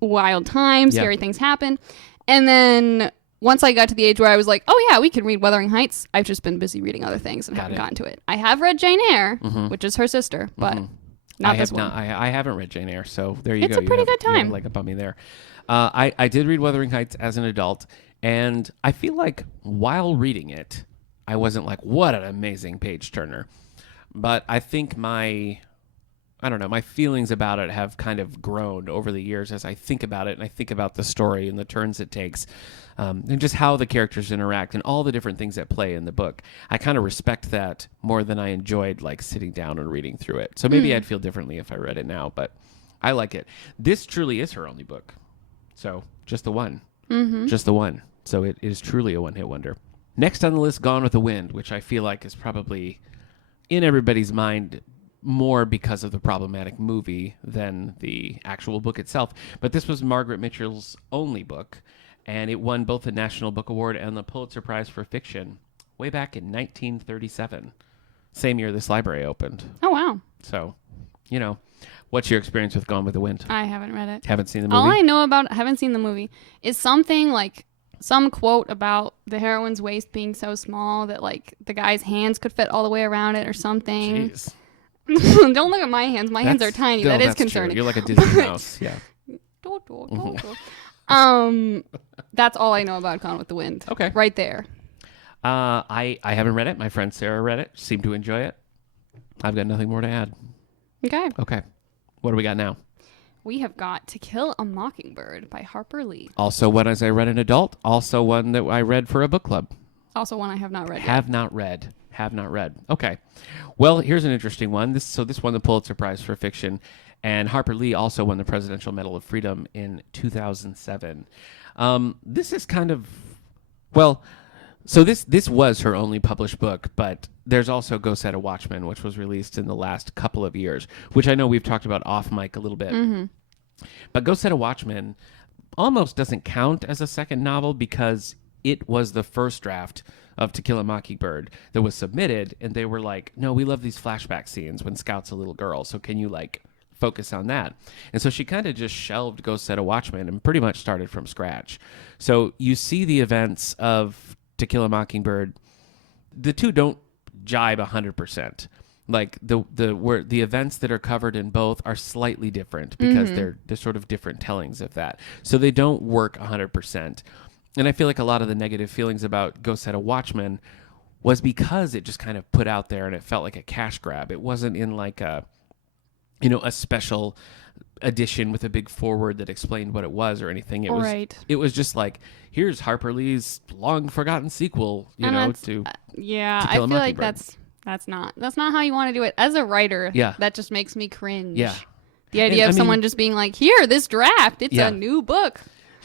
Wild times. Scary things happen. And then once I got to the age where I was like, we can read Wuthering Heights. I've just been busy reading other things and haven't gotten to it. I have read Jane Eyre, which is her sister, but not this one. I haven't read Jane Eyre, so there you go. It's a pretty good time. You have a leg up on me there. I did read Wuthering Heights as an adult, and I feel like while reading it, I wasn't like, what an amazing page turner. But I think my feelings about it have kind of grown over the years as I think about it and I think about the story and the turns it takes and just how the characters interact and all the different things that play in the book. I kind of respect that more than I enjoyed like sitting down and reading through it. So maybe I'd feel differently if I read it now, but I like it. This truly is her only book. So just the one. Just the one. So it is truly a one-hit wonder. Next on the list, Gone with the Wind, which I feel like is probably in everybody's mind more because of the problematic movie than the actual book itself. But this was Margaret Mitchell's only book, and it won both the National Book Award and the Pulitzer Prize for Fiction way back in 1937. Same year this library opened. Oh, wow. So, what's your experience with Gone with the Wind? I haven't read it. Haven't seen the movie? All I know about, I haven't seen the movie, is something like some quote about the heroine's waist being so small that like the guy's hands could fit all the way around it or something. Jeez. Don't look at my hands. My hands are tiny. No, that is that's concerning. True. You're like a Disney mouse. Yeah. That's all I know about Gone with the Wind. Okay. Right there. I haven't read it. My friend Sarah read it. Seemed to enjoy it. I've got nothing more to add. Okay. What do we got now? We have got To Kill a Mockingbird by Harper Lee. Also one as I read an adult. Also one that I read for a book club. Also one I have not read Have not read. Okay. Well, here's an interesting one. This won the Pulitzer Prize for Fiction, and Harper Lee also won the Presidential Medal of Freedom in 2007. This is kind of, so this was her only published book, but there's also Go Set a Watchman, which was released in the last couple of years, which I know we've talked about off mic a little bit. But Go Set a Watchman almost doesn't count as a second novel because it was the first draft of To Kill a Mockingbird that was submitted, and they were like, no, we love these flashback scenes when Scout's a little girl, so can you focus on that? And so she kind of just shelved Go Set a Watchman and pretty much started from scratch. So you see the events of To Kill a Mockingbird, the two don't jibe 100%. Like the events that are covered in both are slightly different because they're sort of different tellings of that. So they don't work 100%. And I feel like a lot of the negative feelings about Go Set a Watchman was because it just kind of put out there and it felt like a cash grab. It wasn't in like a special edition with a big foreword that explained what it was or anything. It was just like, here's Harper Lee's long forgotten sequel, to I Kill feel a like Mockingbird. that's not how you want to do it. As a writer, that just makes me cringe. Yeah. The idea of someone just being like, here, this draft, it's a new book.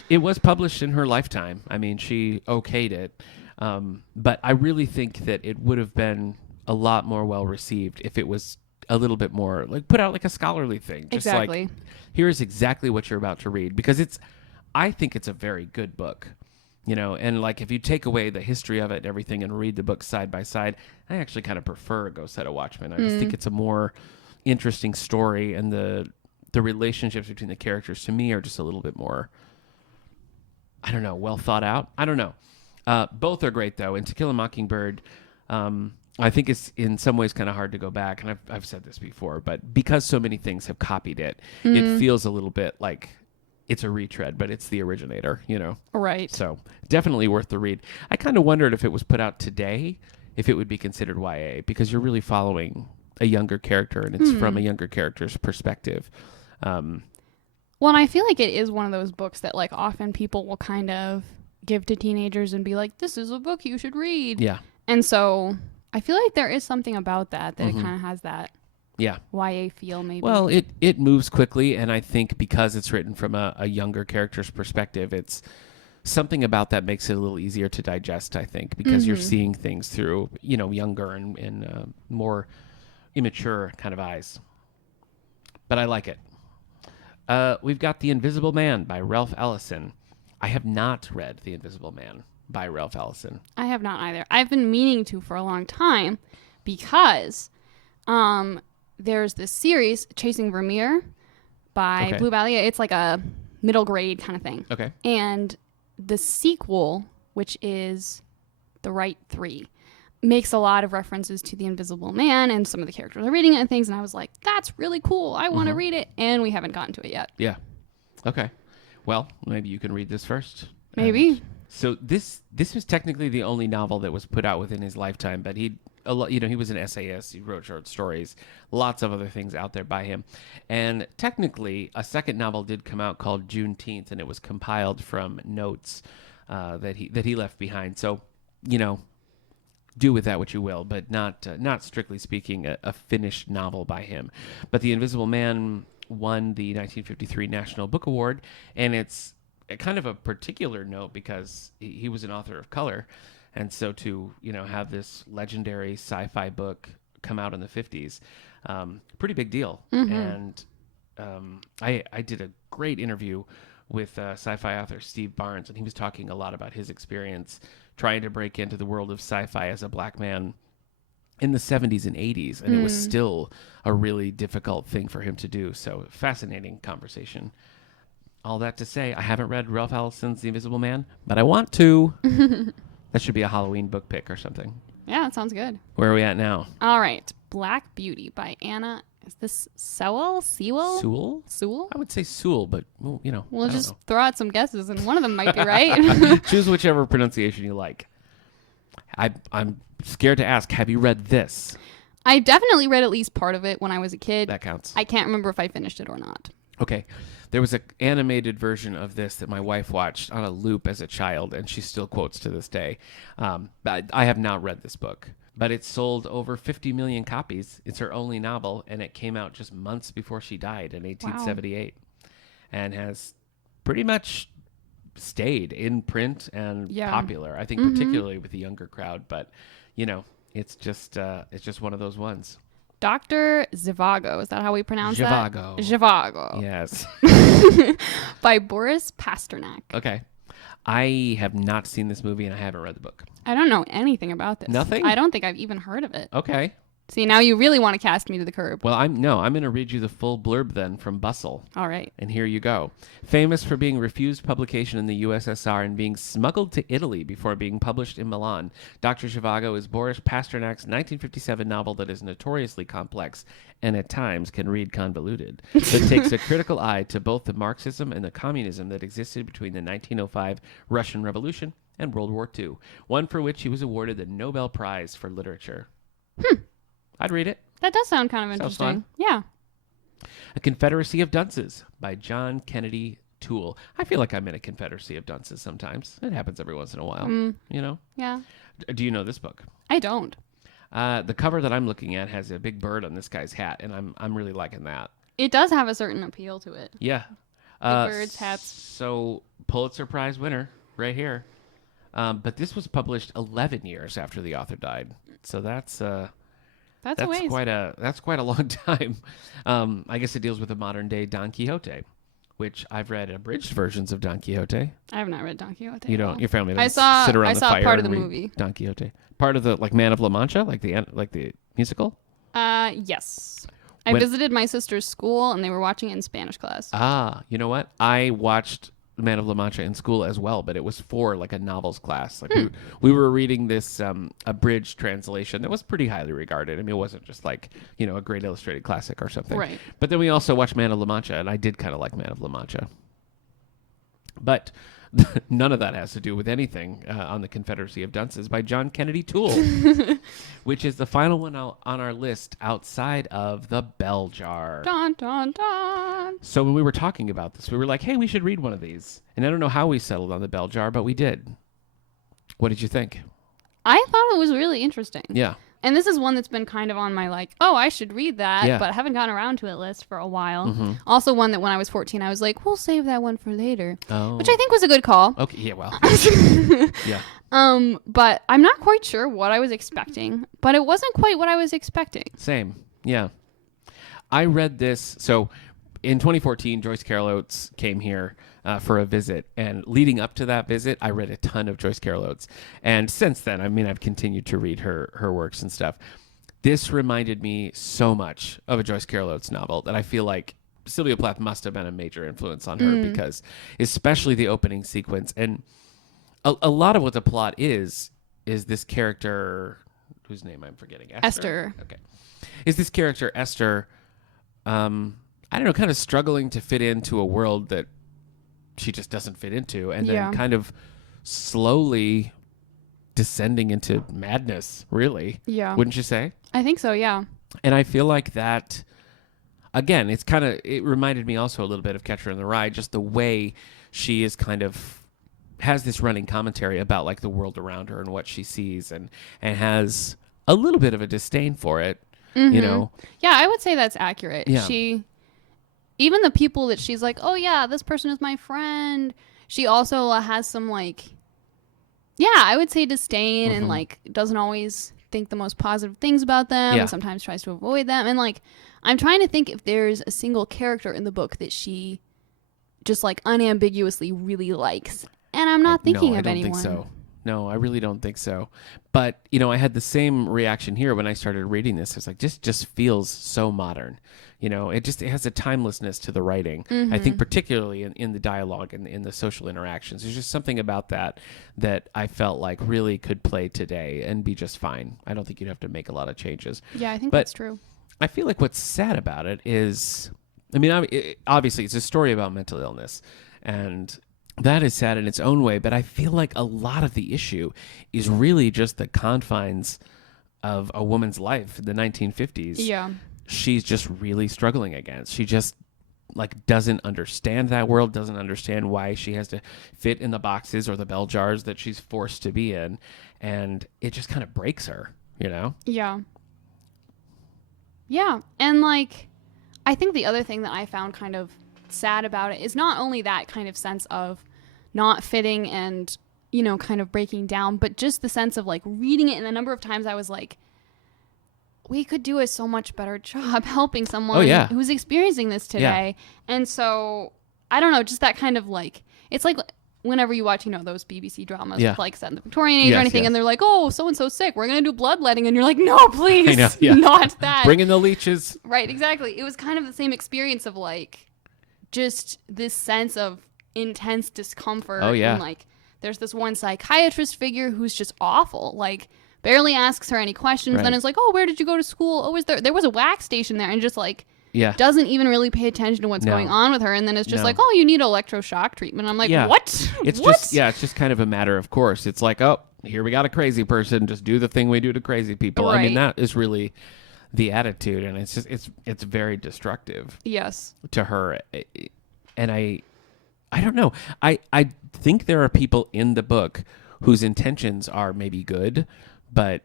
It was published in her lifetime. I mean, she okayed it. But I really think that it would have been a lot more well received if it was a little bit more put out like a scholarly thing. Just exactly. Here's exactly what you're about to read, because I think it's a very good book, and if you take away the history of it and everything and read the book side by side, I actually kind of prefer Go Set a Watchman. I just think it's a more interesting story, and the relationships between the characters to me are just a little bit more, I don't know, well thought out. I don't know. Both are great though. And To Kill a Mockingbird, I think it's in some ways kind of hard to go back. And I've said this before, but because so many things have copied it, it feels a little bit like it's a retread, but it's the originator, Right. So definitely worth the read. I kind of wondered if it was put out today, if it would be considered YA, because you're really following a younger character and it's from a younger character's perspective. Well, and I feel like it is one of those books that often people will kind of give to teenagers and be like, this is a book you should read. Yeah. And so I feel like there is something about that Mm-hmm. it kind of has that Yeah. YA feel, maybe. Well, it moves quickly, and I think because it's written from a younger character's perspective, it's something about that makes it a little easier to digest, I think, because you're seeing things through, younger and more immature kind of eyes. But I like it. We've got The Invisible Man by Ralph Ellison. I have not read The Invisible Man by Ralph Ellison. I have not either. I've been meaning to for a long time because there's this series, Chasing Vermeer by Okay. Blue Valley. It's like a middle grade kind of thing. Okay. And the sequel, which is The Right Three, makes a lot of references to The Invisible Man, and some of the characters are reading it and things, and I was like, that's really cool. I want to read it, and we haven't gotten to it yet. Yeah. Okay. Well, maybe you can read this first. Maybe. So this was technically the only novel that was put out within his lifetime, but he was an essayist. He wrote short stories, lots of other things out there by him, and technically a second novel did come out called Juneteenth, and it was compiled from notes that he left behind. So, do with that what you will, but not strictly speaking a finished novel by him. But The Invisible Man won the 1953 National Book Award, and it's a kind of a particular note because he was an author of color, and so to have this legendary sci-fi book come out in the 50s, pretty big deal. And I did a great interview with sci-fi author Steve Barnes, and he was talking a lot about his experience trying to break into the world of sci-fi as a black man in the 70s and 80s, and it was still a really difficult thing for him to do. So fascinating conversation. All that to say, I haven't read Ralph Ellison's The Invisible Man, but I want to. That should be a Halloween book pick or something. Yeah, that sounds good. Where are we at now? All right. Black Beauty by Anna. Is this Sewell? Sewell? Sewell? I would say Sewell, but We'll I don't just know. throw out some guesses, and one of them might be right. Choose whichever pronunciation you like. I'm scared to ask, have you read this? I definitely read at least part of it when I was a kid. That counts. I can't remember if I finished it or not. Okay. There was an animated version of this that my wife watched on a loop as a child, and she still quotes to this day. But I have not read this book, but it sold over 50 million copies. It's her only novel, and it came out just months before she died in 1878, and has pretty much stayed in print and popular. I think particularly with the younger crowd, but it's just one of those ones. Dr. Zhivago. Is that how we pronounce Zhivago. that? Zhivago. Yes. By Boris Pasternak. Okay. I have not seen this movie, and I haven't read the book. I don't know anything about this. Nothing? I don't think I've even heard of it. Okay. See, now you really want to cast me to the curb. Well, I'm going to read you the full blurb then from Bustle. All right. And here you go. Famous for being refused publication in the USSR and being smuggled to Italy before being published in Milan, Dr. Zhivago is Boris Pasternak's 1957 novel that is notoriously complex and at times can read convoluted. It takes a critical eye to both the Marxism and the communism that existed between the 1905 Russian Revolution and World War II, one for which he was awarded the Nobel Prize for Literature. I'd read it. That does sound kind of Sounds interesting. fun. Yeah. A Confederacy of Dunces by John Kennedy Toole. I feel like I'm in a Confederacy of Dunces sometimes. It happens every once in a while. Yeah. Do you know this book? I don't. The cover that I'm looking at has a big bird on this guy's hat, and I'm really liking that. It does have a certain appeal to it. Yeah. Birds, hats. So Pulitzer Prize winner right here. But this was published 11 years after the author died. So that's a ways. That's quite a long time. I guess it deals with a modern day Don Quixote, which I've read abridged versions of Don Quixote. I have not read Don Quixote. You don't. Your family doesn't sit around I the saw fire part of and the read movie. Don Quixote. Part of the Man of La Mancha, like the musical. Yes. I visited my sister's school, and they were watching it in Spanish class. You know what? I watched The Man of La Mancha in school as well, but it was for like a novels class. Like we were reading this abridged translation that was pretty highly regarded. I mean, it wasn't just like, a great illustrated classic or something. Right. But then we also watched Man of La Mancha, and I did kind of like Man of La Mancha. But none of that has to do with anything on the Confederacy of Dunces by John Kennedy Toole, which is the final one on our list outside of The Bell Jar. Dun, dun, dun. So when we were talking about this, we were like, hey, we should read one of these. And I don't know how we settled on The Bell Jar, but we did. What did you think? I thought it was really interesting. Yeah. And this is one that's been kind of on my like, oh, I should read that, Yeah. but I haven't gotten around to it list for a while. Mm-hmm. Also one that when I was 14, I was like, we'll save that one for later, Oh. which I think was a good call. Okay. Yeah. Well. Yeah. But I'm not quite sure what I was expecting, but it wasn't quite what I was expecting. Same. Yeah. I read this. So in 2014, Joyce Carol Oates came here for a visit. And leading up to that visit, I read a ton of Joyce Carol Oates. And since then, I mean, I've continued to read her works and stuff. This reminded me so much of a Joyce Carol Oates novel that I feel like Sylvia Plath must have been a major influence on her because especially the opening sequence. And a lot of what the plot is this character whose name I'm forgetting. Esther. Okay. Is this character, Esther, I don't know, kind of struggling to fit into a world that she just doesn't fit into, and then kind of slowly descending into madness, really. Yeah. Wouldn't you say? I think so, yeah. And I feel like that, again, it reminded me also a little bit of Catcher in the Rye, just the way she is kind of has this running commentary about like the world around her and what she sees, and has a little bit of a disdain for it, you know? Yeah, I would say that's accurate. Yeah. Even the people that she's like, oh yeah, this person is my friend, she also has some like, I would say disdain and like doesn't always think the most positive things about them and sometimes tries to avoid them. And like, I'm trying to think if there's a single character in the book that she just like unambiguously really likes. And I'm not thinking of anyone. I don't think so. No, I really don't think so. But, you know, I had the same reaction here when I started reading this. It's like, just feels so modern. You know, it has a timelessness to the writing. I think particularly in the dialogue and in the social interactions. There's just something about that I felt like really could play today and be just fine. I don't think you'd have to make a lot of changes. Yeah, I think that's true. I feel like what's sad about it is, I mean, obviously it's a story about mental illness, and that is sad in its own way, but I feel like a lot of the issue is really just the confines of a woman's life in the 1950s. Yeah. She's just really struggling against. She just like doesn't understand that world, doesn't understand why she has to fit in the boxes or the bell jars that she's forced to be in, and it just kind of breaks her, you know? Yeah. Yeah, and like I think the other thing that I found kind of sad about it is not only that kind of sense of not fitting and, you know, kind of breaking down, but just the sense of like reading it and the number of times I was like, we could do a so much better job helping someone who's experiencing this today. Yeah. And so I don't know, just that kind of like, it's like whenever you watch, you know, those BBC dramas like set in the Victorian age or anything, and they're like, oh, so-and-so's sick, we're going to do bloodletting. And you're like, no, please, not that. Bring in the leeches. Right, exactly. It was kind of the same experience of like, just this sense of intense discomfort. Oh, yeah. And like, there's this one psychiatrist figure who's just awful. Like, barely asks her any questions. Right. Then is like, oh, where did you go to school? Oh, there was a wax station there, and just like, doesn't even really pay attention to what's going on with her. And then it's just like, oh, you need electroshock treatment. I'm like, what? It's what? It's just kind of a matter of course. It's like, oh, here we got a crazy person. Just do the thing we do to crazy people. Right. I mean, that is really the attitude, and it's just it's very destructive. Yes. To her, and I don't know. I think there are people in the book whose intentions are maybe good, but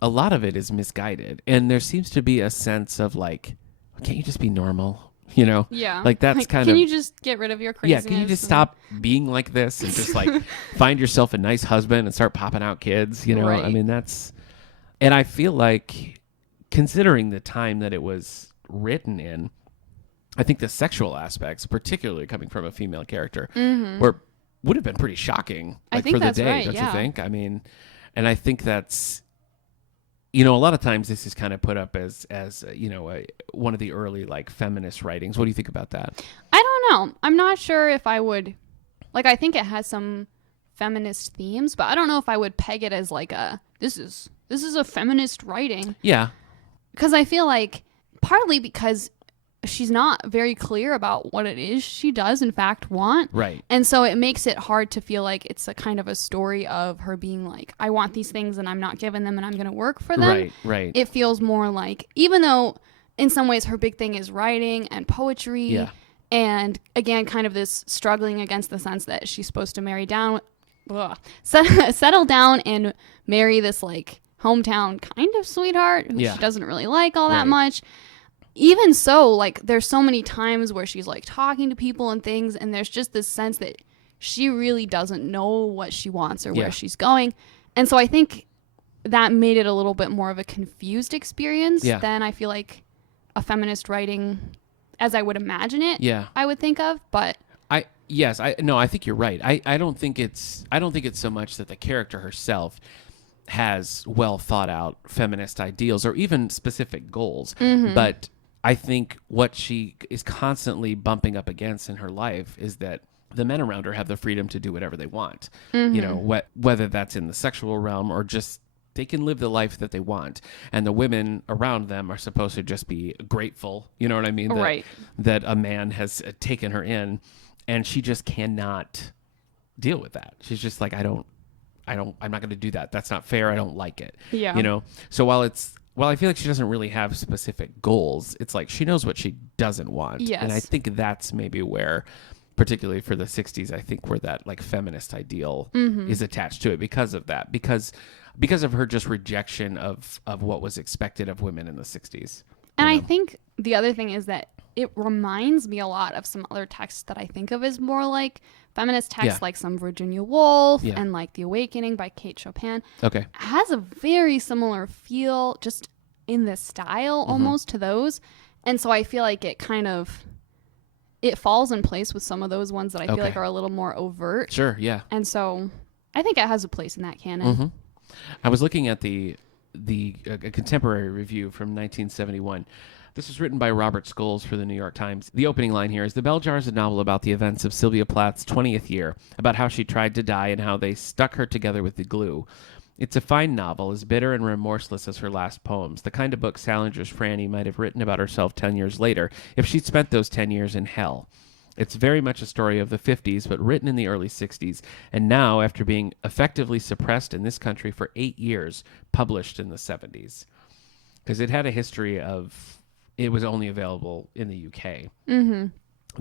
a lot of it is misguided, and there seems to be a sense of like, can't you just be normal? You know? Yeah. Like that's kind of. Can you just get rid of your craziness? Yeah. Can you just stop being like this and just like find yourself a nice husband and start popping out kids? You know? Right. I mean, and I feel like, considering the time that it was written in, I think the sexual aspects, particularly coming from a female character, would have been pretty shocking. Like, for the day, right, don't you think? I mean, and I think that's, you know, a lot of times this is kind of put up as you know, one of the early like feminist writings. What do you think about that? I don't know. I'm not sure if I would, like, I think it has some feminist themes, but I don't know if I would peg it as like this is a feminist writing. Yeah. Because I feel like partly because she's not very clear about what it is she does in fact want. Right. And so it makes it hard to feel like it's a kind of a story of her being like, I want these things and I'm not giving them and I'm going to work for them. Right, right. It feels more like, even though in some ways her big thing is writing and poetry and again, kind of this struggling against the sense that she's supposed to settle down and marry this like hometown kind of sweetheart who Yeah. she doesn't really like all that Right. much. Even so, like, there's so many times where she's like talking to people and things, and there's just this sense that she really doesn't know what she wants or Yeah. where she's going. And so I think that made it a little bit more of a confused experience Yeah. than I feel like a feminist writing as I would imagine it. Yeah. I would think of, but I think you're right. I don't think it's so much that the character herself has well thought out feminist ideals or even specific goals, but I think what she is constantly bumping up against in her life is that the men around her have the freedom to do whatever they want. You know, whether that's in the sexual realm or just they can live the life that they want, and the women around them are supposed to just be grateful. You know what I mean? That, Right. That a man has taken her in, and she just cannot deal with that. She's just like, I'm not going to do that. That's not fair. I don't like it. Yeah. You know? So while I feel like she doesn't really have specific goals, it's like she knows what she doesn't want. Yes. And I think that's maybe where, particularly for the 60s, I think where that like feminist ideal is attached to it because of that. Because of her just rejection of what was expected of women in the 60s. And you I know? think the other thing is that it reminds me a lot of some other texts that I think of as more like feminist texts, Yeah. like some Virginia Woolf Yeah. and like The Awakening by Kate Chopin. Okay. Has a very similar feel just in the style almost to those. And so I feel like it falls in place with some of those ones that I feel Okay. like are a little more overt. Sure. Yeah. And so I think it has a place in that canon. I was looking at the contemporary review from 1971. This was written by Robert Scholes for the New York Times. The opening line here is, "The Bell Jar is a novel about the events of Sylvia Plath's 20th year, about how she tried to die and how they stuck her together with the glue. It's a fine novel, as bitter and remorseless as her last poems, the kind of book Salinger's Franny might have written about herself 10 years later if she'd spent those 10 years in hell. It's very much a story of the 50s, but written in the early 60s, and now, after being effectively suppressed in this country for 8 years, published in the 70s. Because it had a history of, it was only available in the UK.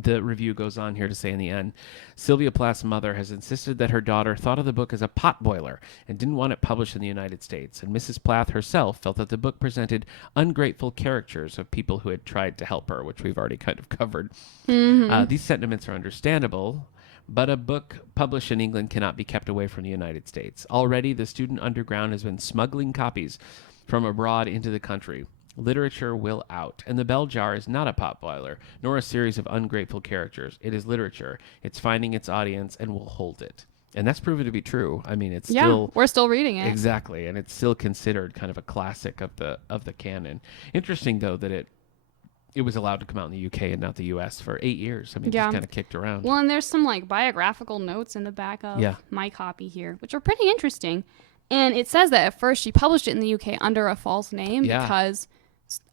The review goes on here to say in the end, Sylvia Plath's mother has insisted that her daughter thought of the book as a potboiler and didn't want it published in the United States, and Mrs. Plath herself felt that the book presented ungrateful caricatures of people who had tried to help her, which we've already kind of covered. These sentiments are understandable, but a book published in England cannot be kept away from the United States. Already, the student underground has been smuggling copies from abroad into the country. Literature will out, and The Bell Jar is not a potboiler, nor a series of ungrateful characters. It is literature. It's finding its audience and will hold it." And that's proven to be true. I mean, it's Yeah, still we're still reading it. exactly, and it's still considered kind of a classic of the canon. Interesting though that it was allowed to come out in the UK and not the US for 8 years. I mean, Yeah. just kind of kicked around. Well, and there's some like biographical notes in the back of Yeah. my copy here, which are pretty interesting. And it says that at first she published it in the UK under a false name Yeah. because,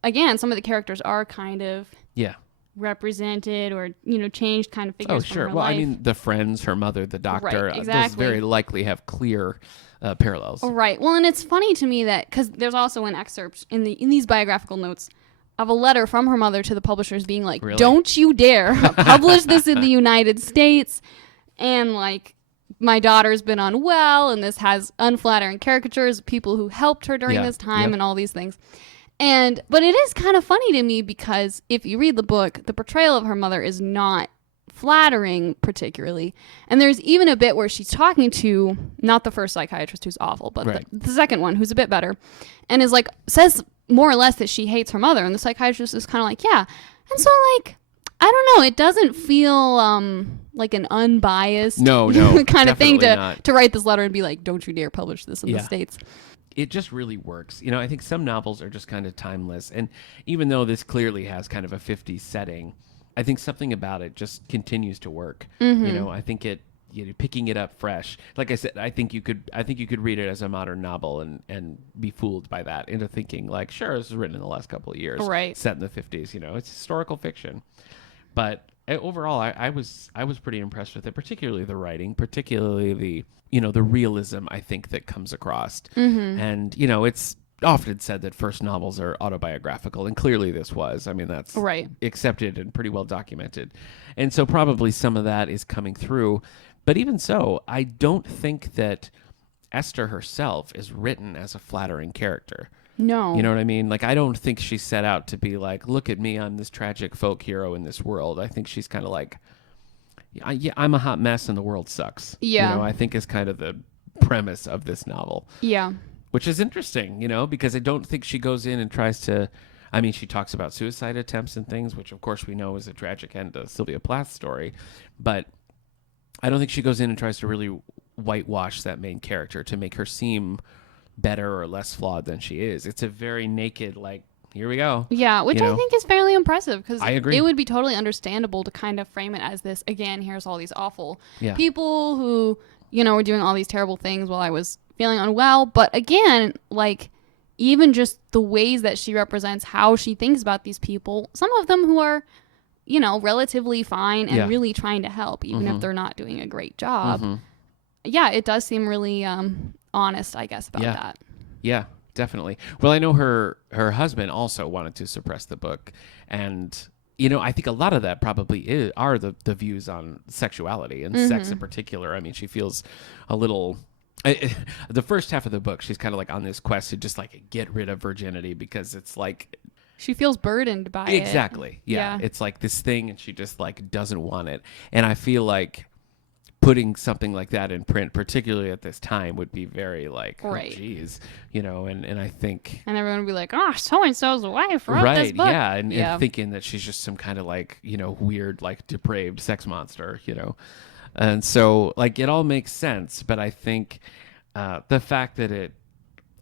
again, some of the characters are kind of Yeah. represented or, changed kind of figures Oh, from sure. her Well, life. I mean, the friends, her mother, the doctor, Right, those exactly. very likely have clear parallels. Right. Well, and it's funny to me that because there's also an excerpt in these biographical notes of a letter from her mother to the publishers being like, Really? "Don't you dare publish this in the United States," and like, "My daughter's been unwell, and this has unflattering caricatures of people who helped her during Yeah, this time, yep. and all these things." But it is kind of funny to me because if you read the book, the portrayal of her mother is not flattering particularly. And there's even a bit where she's talking to not the first psychiatrist who's awful, but Right. the second one who's a bit better, and is like, says more or less that she hates her mother, and the psychiatrist is kind of like, yeah. And so like, I don't know, it doesn't feel like an unbiased No, kind of thing definitely not. to write this letter and be like, "Don't you dare publish this in the Yeah. States." It just really works. I think some novels are just kind of timeless. And even though this clearly has kind of a 50s setting, I think something about it just continues to work. I think picking it up fresh. Like I said, I think you could read it as a modern novel and be fooled by that into thinking like, sure, this was written in the last couple of years. Right. Set in the 50s, it's historical fiction. But overall, I was pretty impressed with it, particularly the writing, particularly the realism I think that comes across. And it's often said that first novels are autobiographical, and clearly this was. I mean, that's Right. accepted and pretty well documented, and so probably some of that is coming through. But even so, I don't think that Esther herself is written as a flattering character. No. You know what I mean? Like, I don't think she set out to be like, look at me, I'm this tragic folk hero in this world. I think she's kind of like, yeah, I'm a hot mess and the world sucks. Yeah. You know, I think is kind of the premise of this novel. Yeah. Which is interesting, you know, because I don't think she goes in and tries to, I mean, she talks about suicide attempts and things, which of course we know is a tragic end to Sylvia Plath's story. But I don't think she goes in and tries to really whitewash that main character to make her seem better or less flawed than she is. It's a very naked, like, here we go. Yeah, which I think is fairly impressive because I agree. It would be totally understandable to kind of frame it as this, again, here's all these awful Yeah. people who, you know, were doing all these terrible things while I was feeling unwell. But again, like, even just the ways that she represents how she thinks about these people, some of them who are, you know, relatively fine and really trying to help, even if they're not doing a great job. Yeah, it does seem really honest, I guess, about that. Yeah, definitely. Well, I know her husband also wanted to suppress the book, and you know, I think a lot of that probably are the views on sexuality and sex in particular. I mean, she feels a little. The first half of the book, she's kind of like on this quest to just like get rid of virginity because it's like she feels burdened by it. Exactly. Yeah. It's like this thing, and she just like doesn't want it. And I feel like putting something like that in print, particularly at this time, would be very like, oh, geez, you know, and I think... And everyone would be like, oh, so-and-so's wife wrote this book. Yeah, and thinking that she's just some kind of like, you know, weird, like depraved sex monster, you know. And so, like, it all makes sense, but I think the fact that it,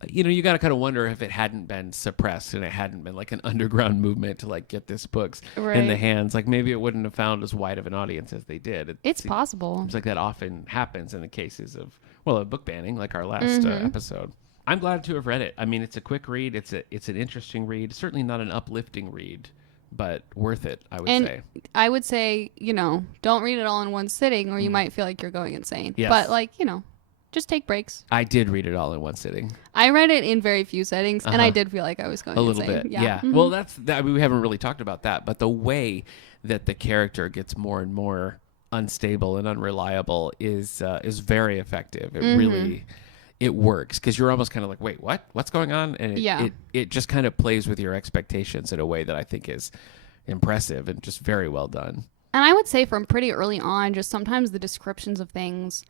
you know, you got to kind of wonder if it hadn't been suppressed and it hadn't been like an underground movement to like get this books in the hands, like maybe it wouldn't have found as wide of an audience as they did. It's possible. Seems like that often happens in the cases of, well, a book banning, like our last episode. I'm glad to have read it. I mean, it's a quick read. It's an interesting read. Certainly not an uplifting read, but worth it, I would say. I would say, you know, don't read it all in one sitting or you might feel like you're going insane. Yes. But like, you know, just take breaks. I did read it all in one sitting. I read it in very few settings, and I did feel like I was going a little insane. bit. Yeah. Well, that's that. I mean, we haven't really talked about that, but the way that the character gets more and more unstable and unreliable is very effective. It really works because you're almost kind of like, wait, what? What's going on? And it just kind of plays with your expectations in a way that I think is impressive and just very well done. And I would say from pretty early on, just sometimes the descriptions of things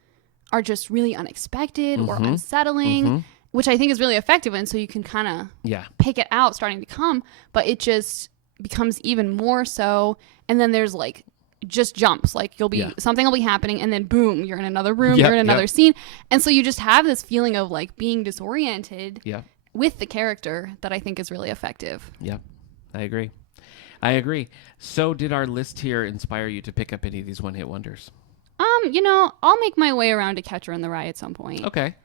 are just really unexpected or unsettling, which I think is really effective. And so you can kind of pick it out starting to come, but it just becomes even more so. And then there's like just jumps, like something will be happening and then boom, you're in another room, you're in another scene. And so you just have this feeling of like being disoriented with the character that I think is really effective. Yeah, I agree. So did our list here inspire you to pick up any of these one-hit wonders? You know, I'll make my way around to Catcher in the Rye at some point. Okay.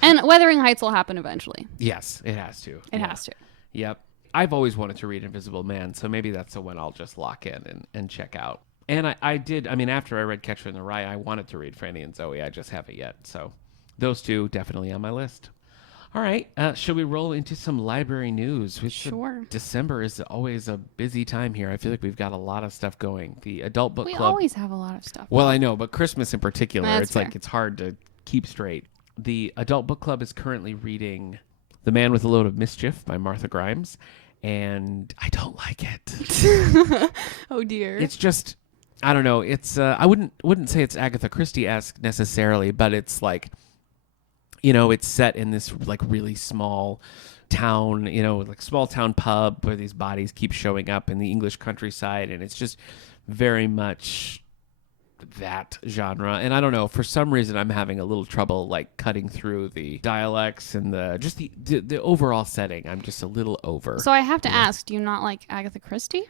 And Wuthering Heights will happen eventually. Yes, it has to. It has to. Yep. I've always wanted to read Invisible Man, so maybe that's the one I'll just lock in and check out. And I did, I mean, after I read Catcher in the Rye, I wanted to read Franny and Zoe. I just haven't yet. So those two definitely on my list. All right. Should we roll into some library news? Sure. December is always a busy time here. I feel like we've got a lot of stuff going. The Adult Book Club. We always have a lot of stuff. Well, I know, but Christmas in particular, That's fair. like it's hard to keep straight. The Adult Book Club is currently reading The Man with a Load of Mischief by Martha Grimes, and I don't like it. Oh, dear. It's just, I don't know. It's I wouldn't say it's Agatha Christie-esque necessarily, but it's like, you know, it's set in this like really small town, you know, like small town pub where these bodies keep showing up in the English countryside, and it's just very much that genre. And I don't know, for some reason I'm having a little trouble like cutting through the dialects and the overall setting. I'm just a little over. So I have to ask, do you not like Agatha Christie?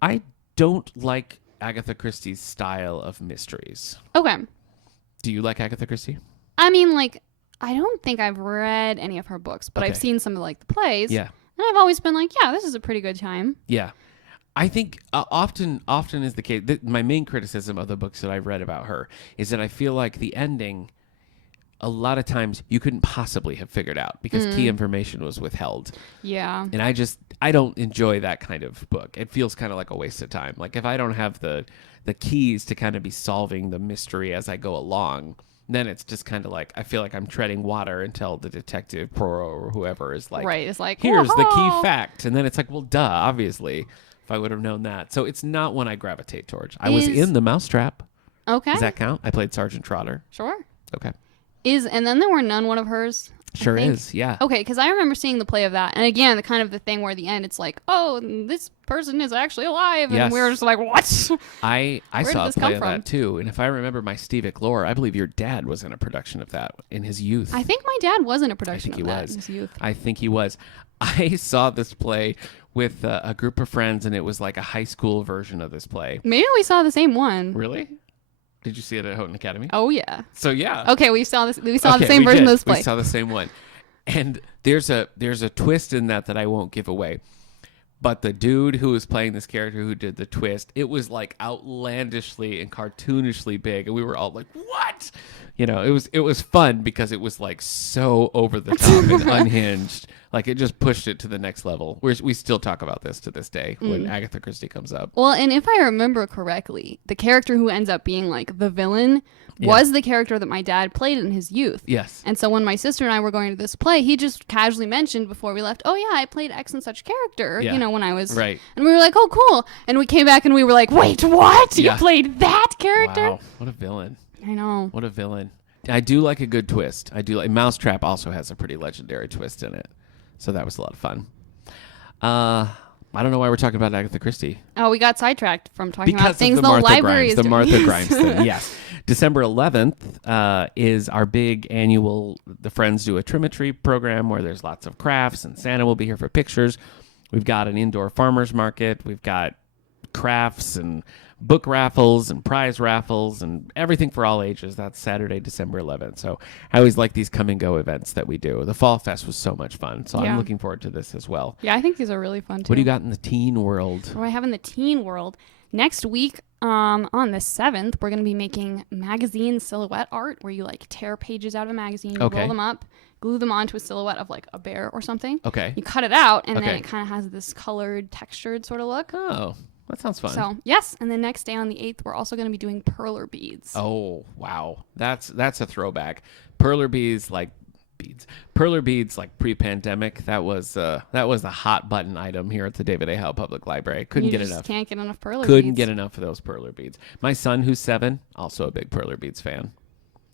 I don't like Agatha Christie's style of mysteries. Okay. Do you like Agatha Christie? I mean, like, I don't think I've read any of her books, but I've seen some of like the plays. Yeah. And I've always been like, yeah, this is a pretty good time. Yeah. I think often is the case. My main criticism of the books that I've read about her is that I feel like the ending, a lot of times you couldn't possibly have figured out because key information was withheld. Yeah. And I don't enjoy that kind of book. It feels kind of like a waste of time. Like if I don't have the keys to kind of be solving the mystery as I go along, Then it's just kind of like, I feel like I'm treading water until the detective Poirot or whoever is like, Right. It's like, here's the whoa. key fact. And then it's like, well, duh, obviously, if I would have known that. So it's not one I gravitate towards. I was in The Mousetrap. Okay. Does that count? I played Sergeant Trotter. Sure. Okay. And then there were none one of hers. Sure is, yeah. Okay, because I remember seeing the play of that. And again, the kind of the thing where at the end it's like, oh, this person is actually alive. Yes. And we were just like, what? I Where saw a did this play come of from? that too. And if I remember my Stevic lore, I believe your dad was in a production of that in his youth. I think my dad was in a production I think of he that was. in his youth. I think he was. I saw this play with a group of friends, and it was like a high school version of this play. Maybe we saw the same one. Really? Did you see it at Houghton Academy? Oh, yeah. So yeah. Okay, we saw this. We saw Okay, the same we version did. of this play. We saw the same one. And there's a twist in that I won't give away. But the dude who was playing this character who did the twist, it was like outlandishly and cartoonishly big, and we were all like, "What?" You know, it was fun because it was like so over the top and unhinged. Like it just pushed it to the next level. We still talk about this to this day when Agatha Christie comes up. Well, and if I remember correctly, the character who ends up being like the villain was the character that my dad played in his youth. Yes. And so when my sister and I were going to this play, he just casually mentioned before we left, oh yeah, I played X and such character, Yeah. you know, when I was... Right. And we were like, oh, cool. And we came back and we were like, wait, what? Yeah. You played that character? Wow, what a villain. I know. What a villain. I do like a good twist. I do like Mousetrap also has a pretty legendary twist in it. So that was a lot of fun. I don't know why we're talking about Agatha Christie. Oh, we got sidetracked from talking Because about things of the the Martha library Grimes, is the doing. Martha Grimes thing. Yes. December 11th is our big annual The Friends Do a Trimetry program where there's lots of crafts and Santa will be here for pictures. We've got an indoor farmer's market. We've got crafts and book raffles and prize raffles and everything for all ages. That's Saturday, December 11th. So I always like these come and go events that we do. The Fall Fest was so much fun. So Yeah. I'm looking forward to this as well. Yeah, I think these are really fun too. What do you got in the teen world? What do I have in the teen world? Next week, on the 7th, we're going to be making magazine silhouette art where you like tear pages out of a magazine, you Okay. roll them up, glue them onto a silhouette of like a bear or something. Okay. You cut it out, and Okay. then it kind of has this colored, textured sort of look. Oh, that sounds fun. So, yes. And the next day on the 8th, we're also going to be doing perler beads. Oh, wow. That's a throwback. Perler beads like pre-pandemic. That was a hot button item here at the David A. Howe Public Library. Couldn't You get just enough. can't get enough perler beads. Couldn't get enough of those perler beads. My son, who's 7, also a big perler beads fan.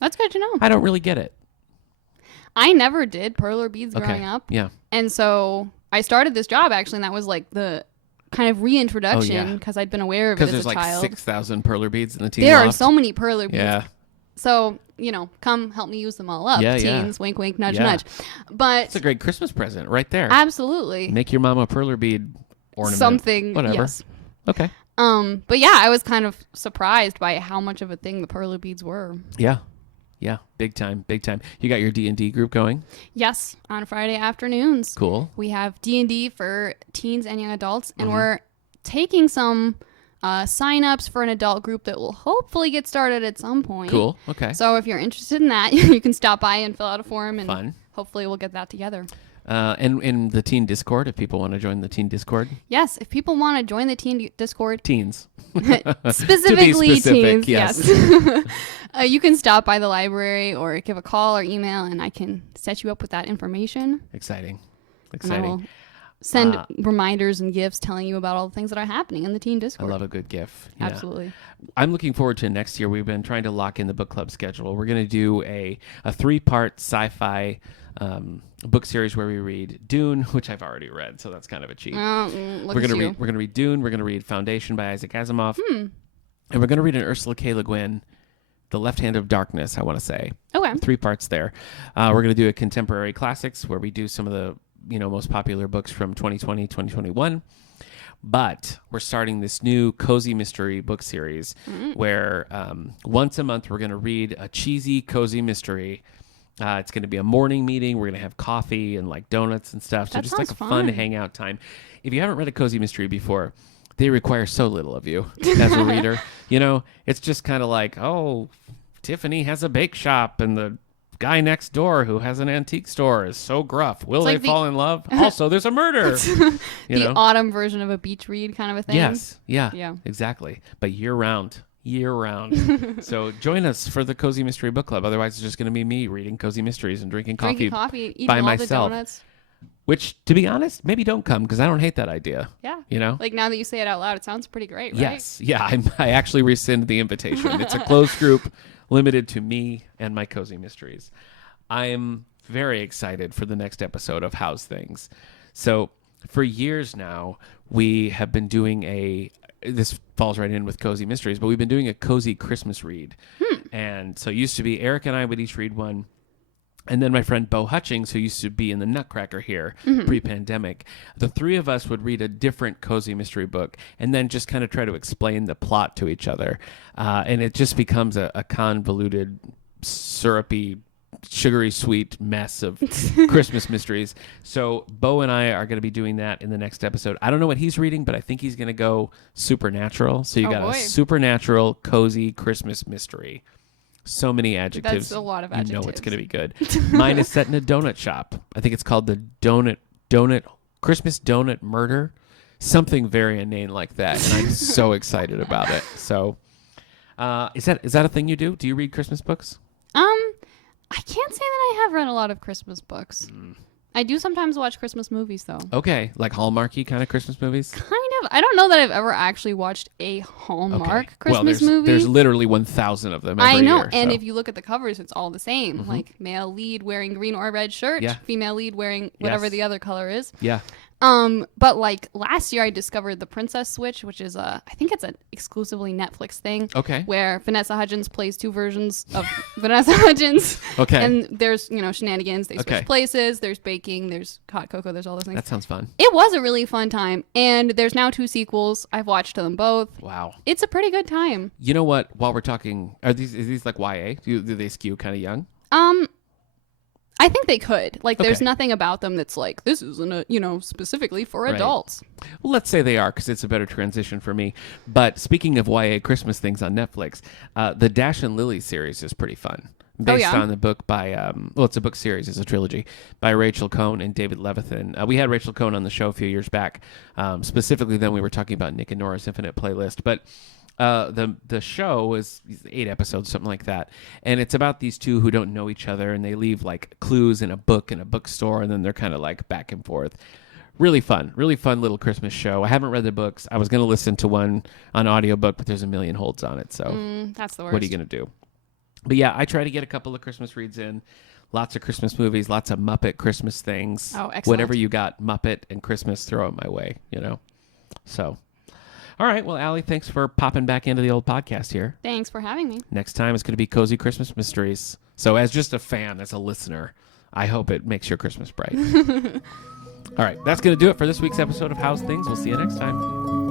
That's good to know. I don't really get it. I never did perler beads growing up. Yeah. And so I started this job actually, and that was like the kind of reintroduction Oh, yeah. because I'd been aware of it Because as there's a like child. 6,000 perler beads in the teen There are loft. so many perler beads. Yeah. So, come help me use them all up. Yeah, yeah. Teens, wink, wink, nudge, Yeah. nudge. But It's a great Christmas present right there. absolutely. Make your mom a perler bead ornament. Something. Whatever. Yes. Okay. But yeah, I was kind of surprised by how much of a thing the perler beads were. Yeah. Yeah. Big time. Big time. You got your D&D group going? Yes, on Friday afternoons. Cool. We have D&D for teens and young adults, and Mm-hmm. we're taking some sign-ups for an adult group that will hopefully get started at some point. Cool. Okay. So if you're interested in that, you can stop by and fill out a form, and Fun. hopefully we'll get that together. And in the teen Discord, if people want to join the teen Discord. Yes, if people want to join the teen Discord, Teens. specifically specific, teens, yes. you can stop by the library or give a call or email, and I can set you up with that information. Exciting. And I will send reminders and gifts telling you about all the things that are happening in the teen I Discord. love a good GIF. Yeah. Absolutely. I'm looking forward to next year. We've been trying to lock in the book club schedule. We're going to do a 3-part sci-fi book series where we read Dune, which I've already read, so that's kind of a cheat. Look We're at gonna you. read. We're gonna read Dune. We're gonna read Foundation by Isaac Asimov, and we're gonna read an Ursula K. Le Guin, The Left Hand of Darkness. I want to say Okay. 3 parts there. We're gonna do a contemporary classics where we do some of the most popular books from 2020, 2021. But we're starting this new cozy mystery book series where once a month we're gonna read a cheesy cozy mystery. It's going to be a morning meeting. We're going to have coffee and like donuts and stuff. So That just like a sounds fun fun. hangout time. If you haven't read a cozy mystery before, they require so little of you as a reader. It's just kind of like, oh, Tiffany has a bake shop and the guy next door who has an antique store is so gruff. Will they like the- fall in love? Also, there's a murder. The autumn version of a beach read kind of a thing. Yes. Yeah. Yeah. Exactly. But year round. year round. So join us for the Cozy Mystery Book Club. Otherwise, it's just going to be me reading cozy mysteries and drinking coffee eating by all myself. the donuts. Which, to be honest, maybe don't come because I don't hate that idea. Yeah. You know? Like now that you say it out loud, it sounds pretty great, right? Yes. Yeah, I actually rescind the invitation. It's a closed group limited to me and my cozy mysteries. I'm very excited for the next episode of Howe's Things. So for years now, we have been doing this falls right in with cozy mysteries, but we've been doing a cozy Christmas read. And so it used to be Eric and I would each read one. And then my friend Bo Hutchings, who used to be in the Nutcracker here pre-pandemic, the three of us would read a different cozy mystery book and then just kind of try to explain the plot to each other. And it just becomes a convoluted, syrupy, sugary sweet mess of Christmas mysteries. So Bo and I are going to be doing that in the next episode. I don't know what he's reading, but I think he's going to go supernatural. So you got a supernatural, cozy Christmas mystery. So many adjectives. That's a lot of adjectives. You know it's going to be good. Mine is set in a donut shop. I think it's called the Christmas Donut Murder. Something very inane like that. And I'm so excited about it. So is that a thing you do? Do you read Christmas books? I can't say that I have read a lot of Christmas books. I do sometimes watch Christmas movies, though. Okay, like Hallmarky kind of Christmas movies? Kind of. I don't know that I've ever actually watched a Hallmark Christmas movie. There's literally 1,000 of them every year. I know, and if you look at the covers, it's all the same. Like male lead wearing green or red shirt, female lead wearing whatever the other color is. Yeah. But like last year I discovered The Princess Switch, which is I think it's an exclusively Netflix thing. Okay. Where Vanessa Hudgens plays two versions of Vanessa Hudgens. Okay. And there's, shenanigans. They switch places. There's baking. There's hot cocoa. There's all those things. That sounds fun. It was a really fun time. And there's now 2 sequels. I've watched them both. Wow. It's a pretty good time. You know what? While we're talking, is these like YA? Do they skew kind of young? I think they could. Like, there's nothing about them that's like, this isn't, specifically for adults. Well, let's say they are, because it's a better transition for me. But speaking of YA Christmas things on Netflix, the Dash and Lily series is pretty fun. Based on the book by, it's a book series, it's a trilogy, by Rachel Cohn and David Levithan. We had Rachel Cohn on the show a few years back. Specifically, then we were talking about Nick and Nora's Infinite Playlist. But the show is 8 episodes, something like that, and it's about these two who don't know each other, and they leave like clues in a bookstore, and then they're kind of like back and forth. Really fun little Christmas show. I haven't read the books. I was going to listen to one on audiobook, but there's a million holds on it, so that's the worst. What are you going to do? But yeah, I try to get a couple of Christmas reads in. Lots of Christmas movies, lots of Muppet Christmas things. Oh, excellent. Whatever you got, Muppet and Christmas, throw it my way, So, all right. Well, Allie, thanks for popping back into the old podcast here. Thanks for having me. Next time it's going to be Cozy Christmas Mysteries. So as just a fan, as a listener, I hope it makes your Christmas bright. All right. That's going to do it for this week's episode of Howe's Things. We'll see you next time.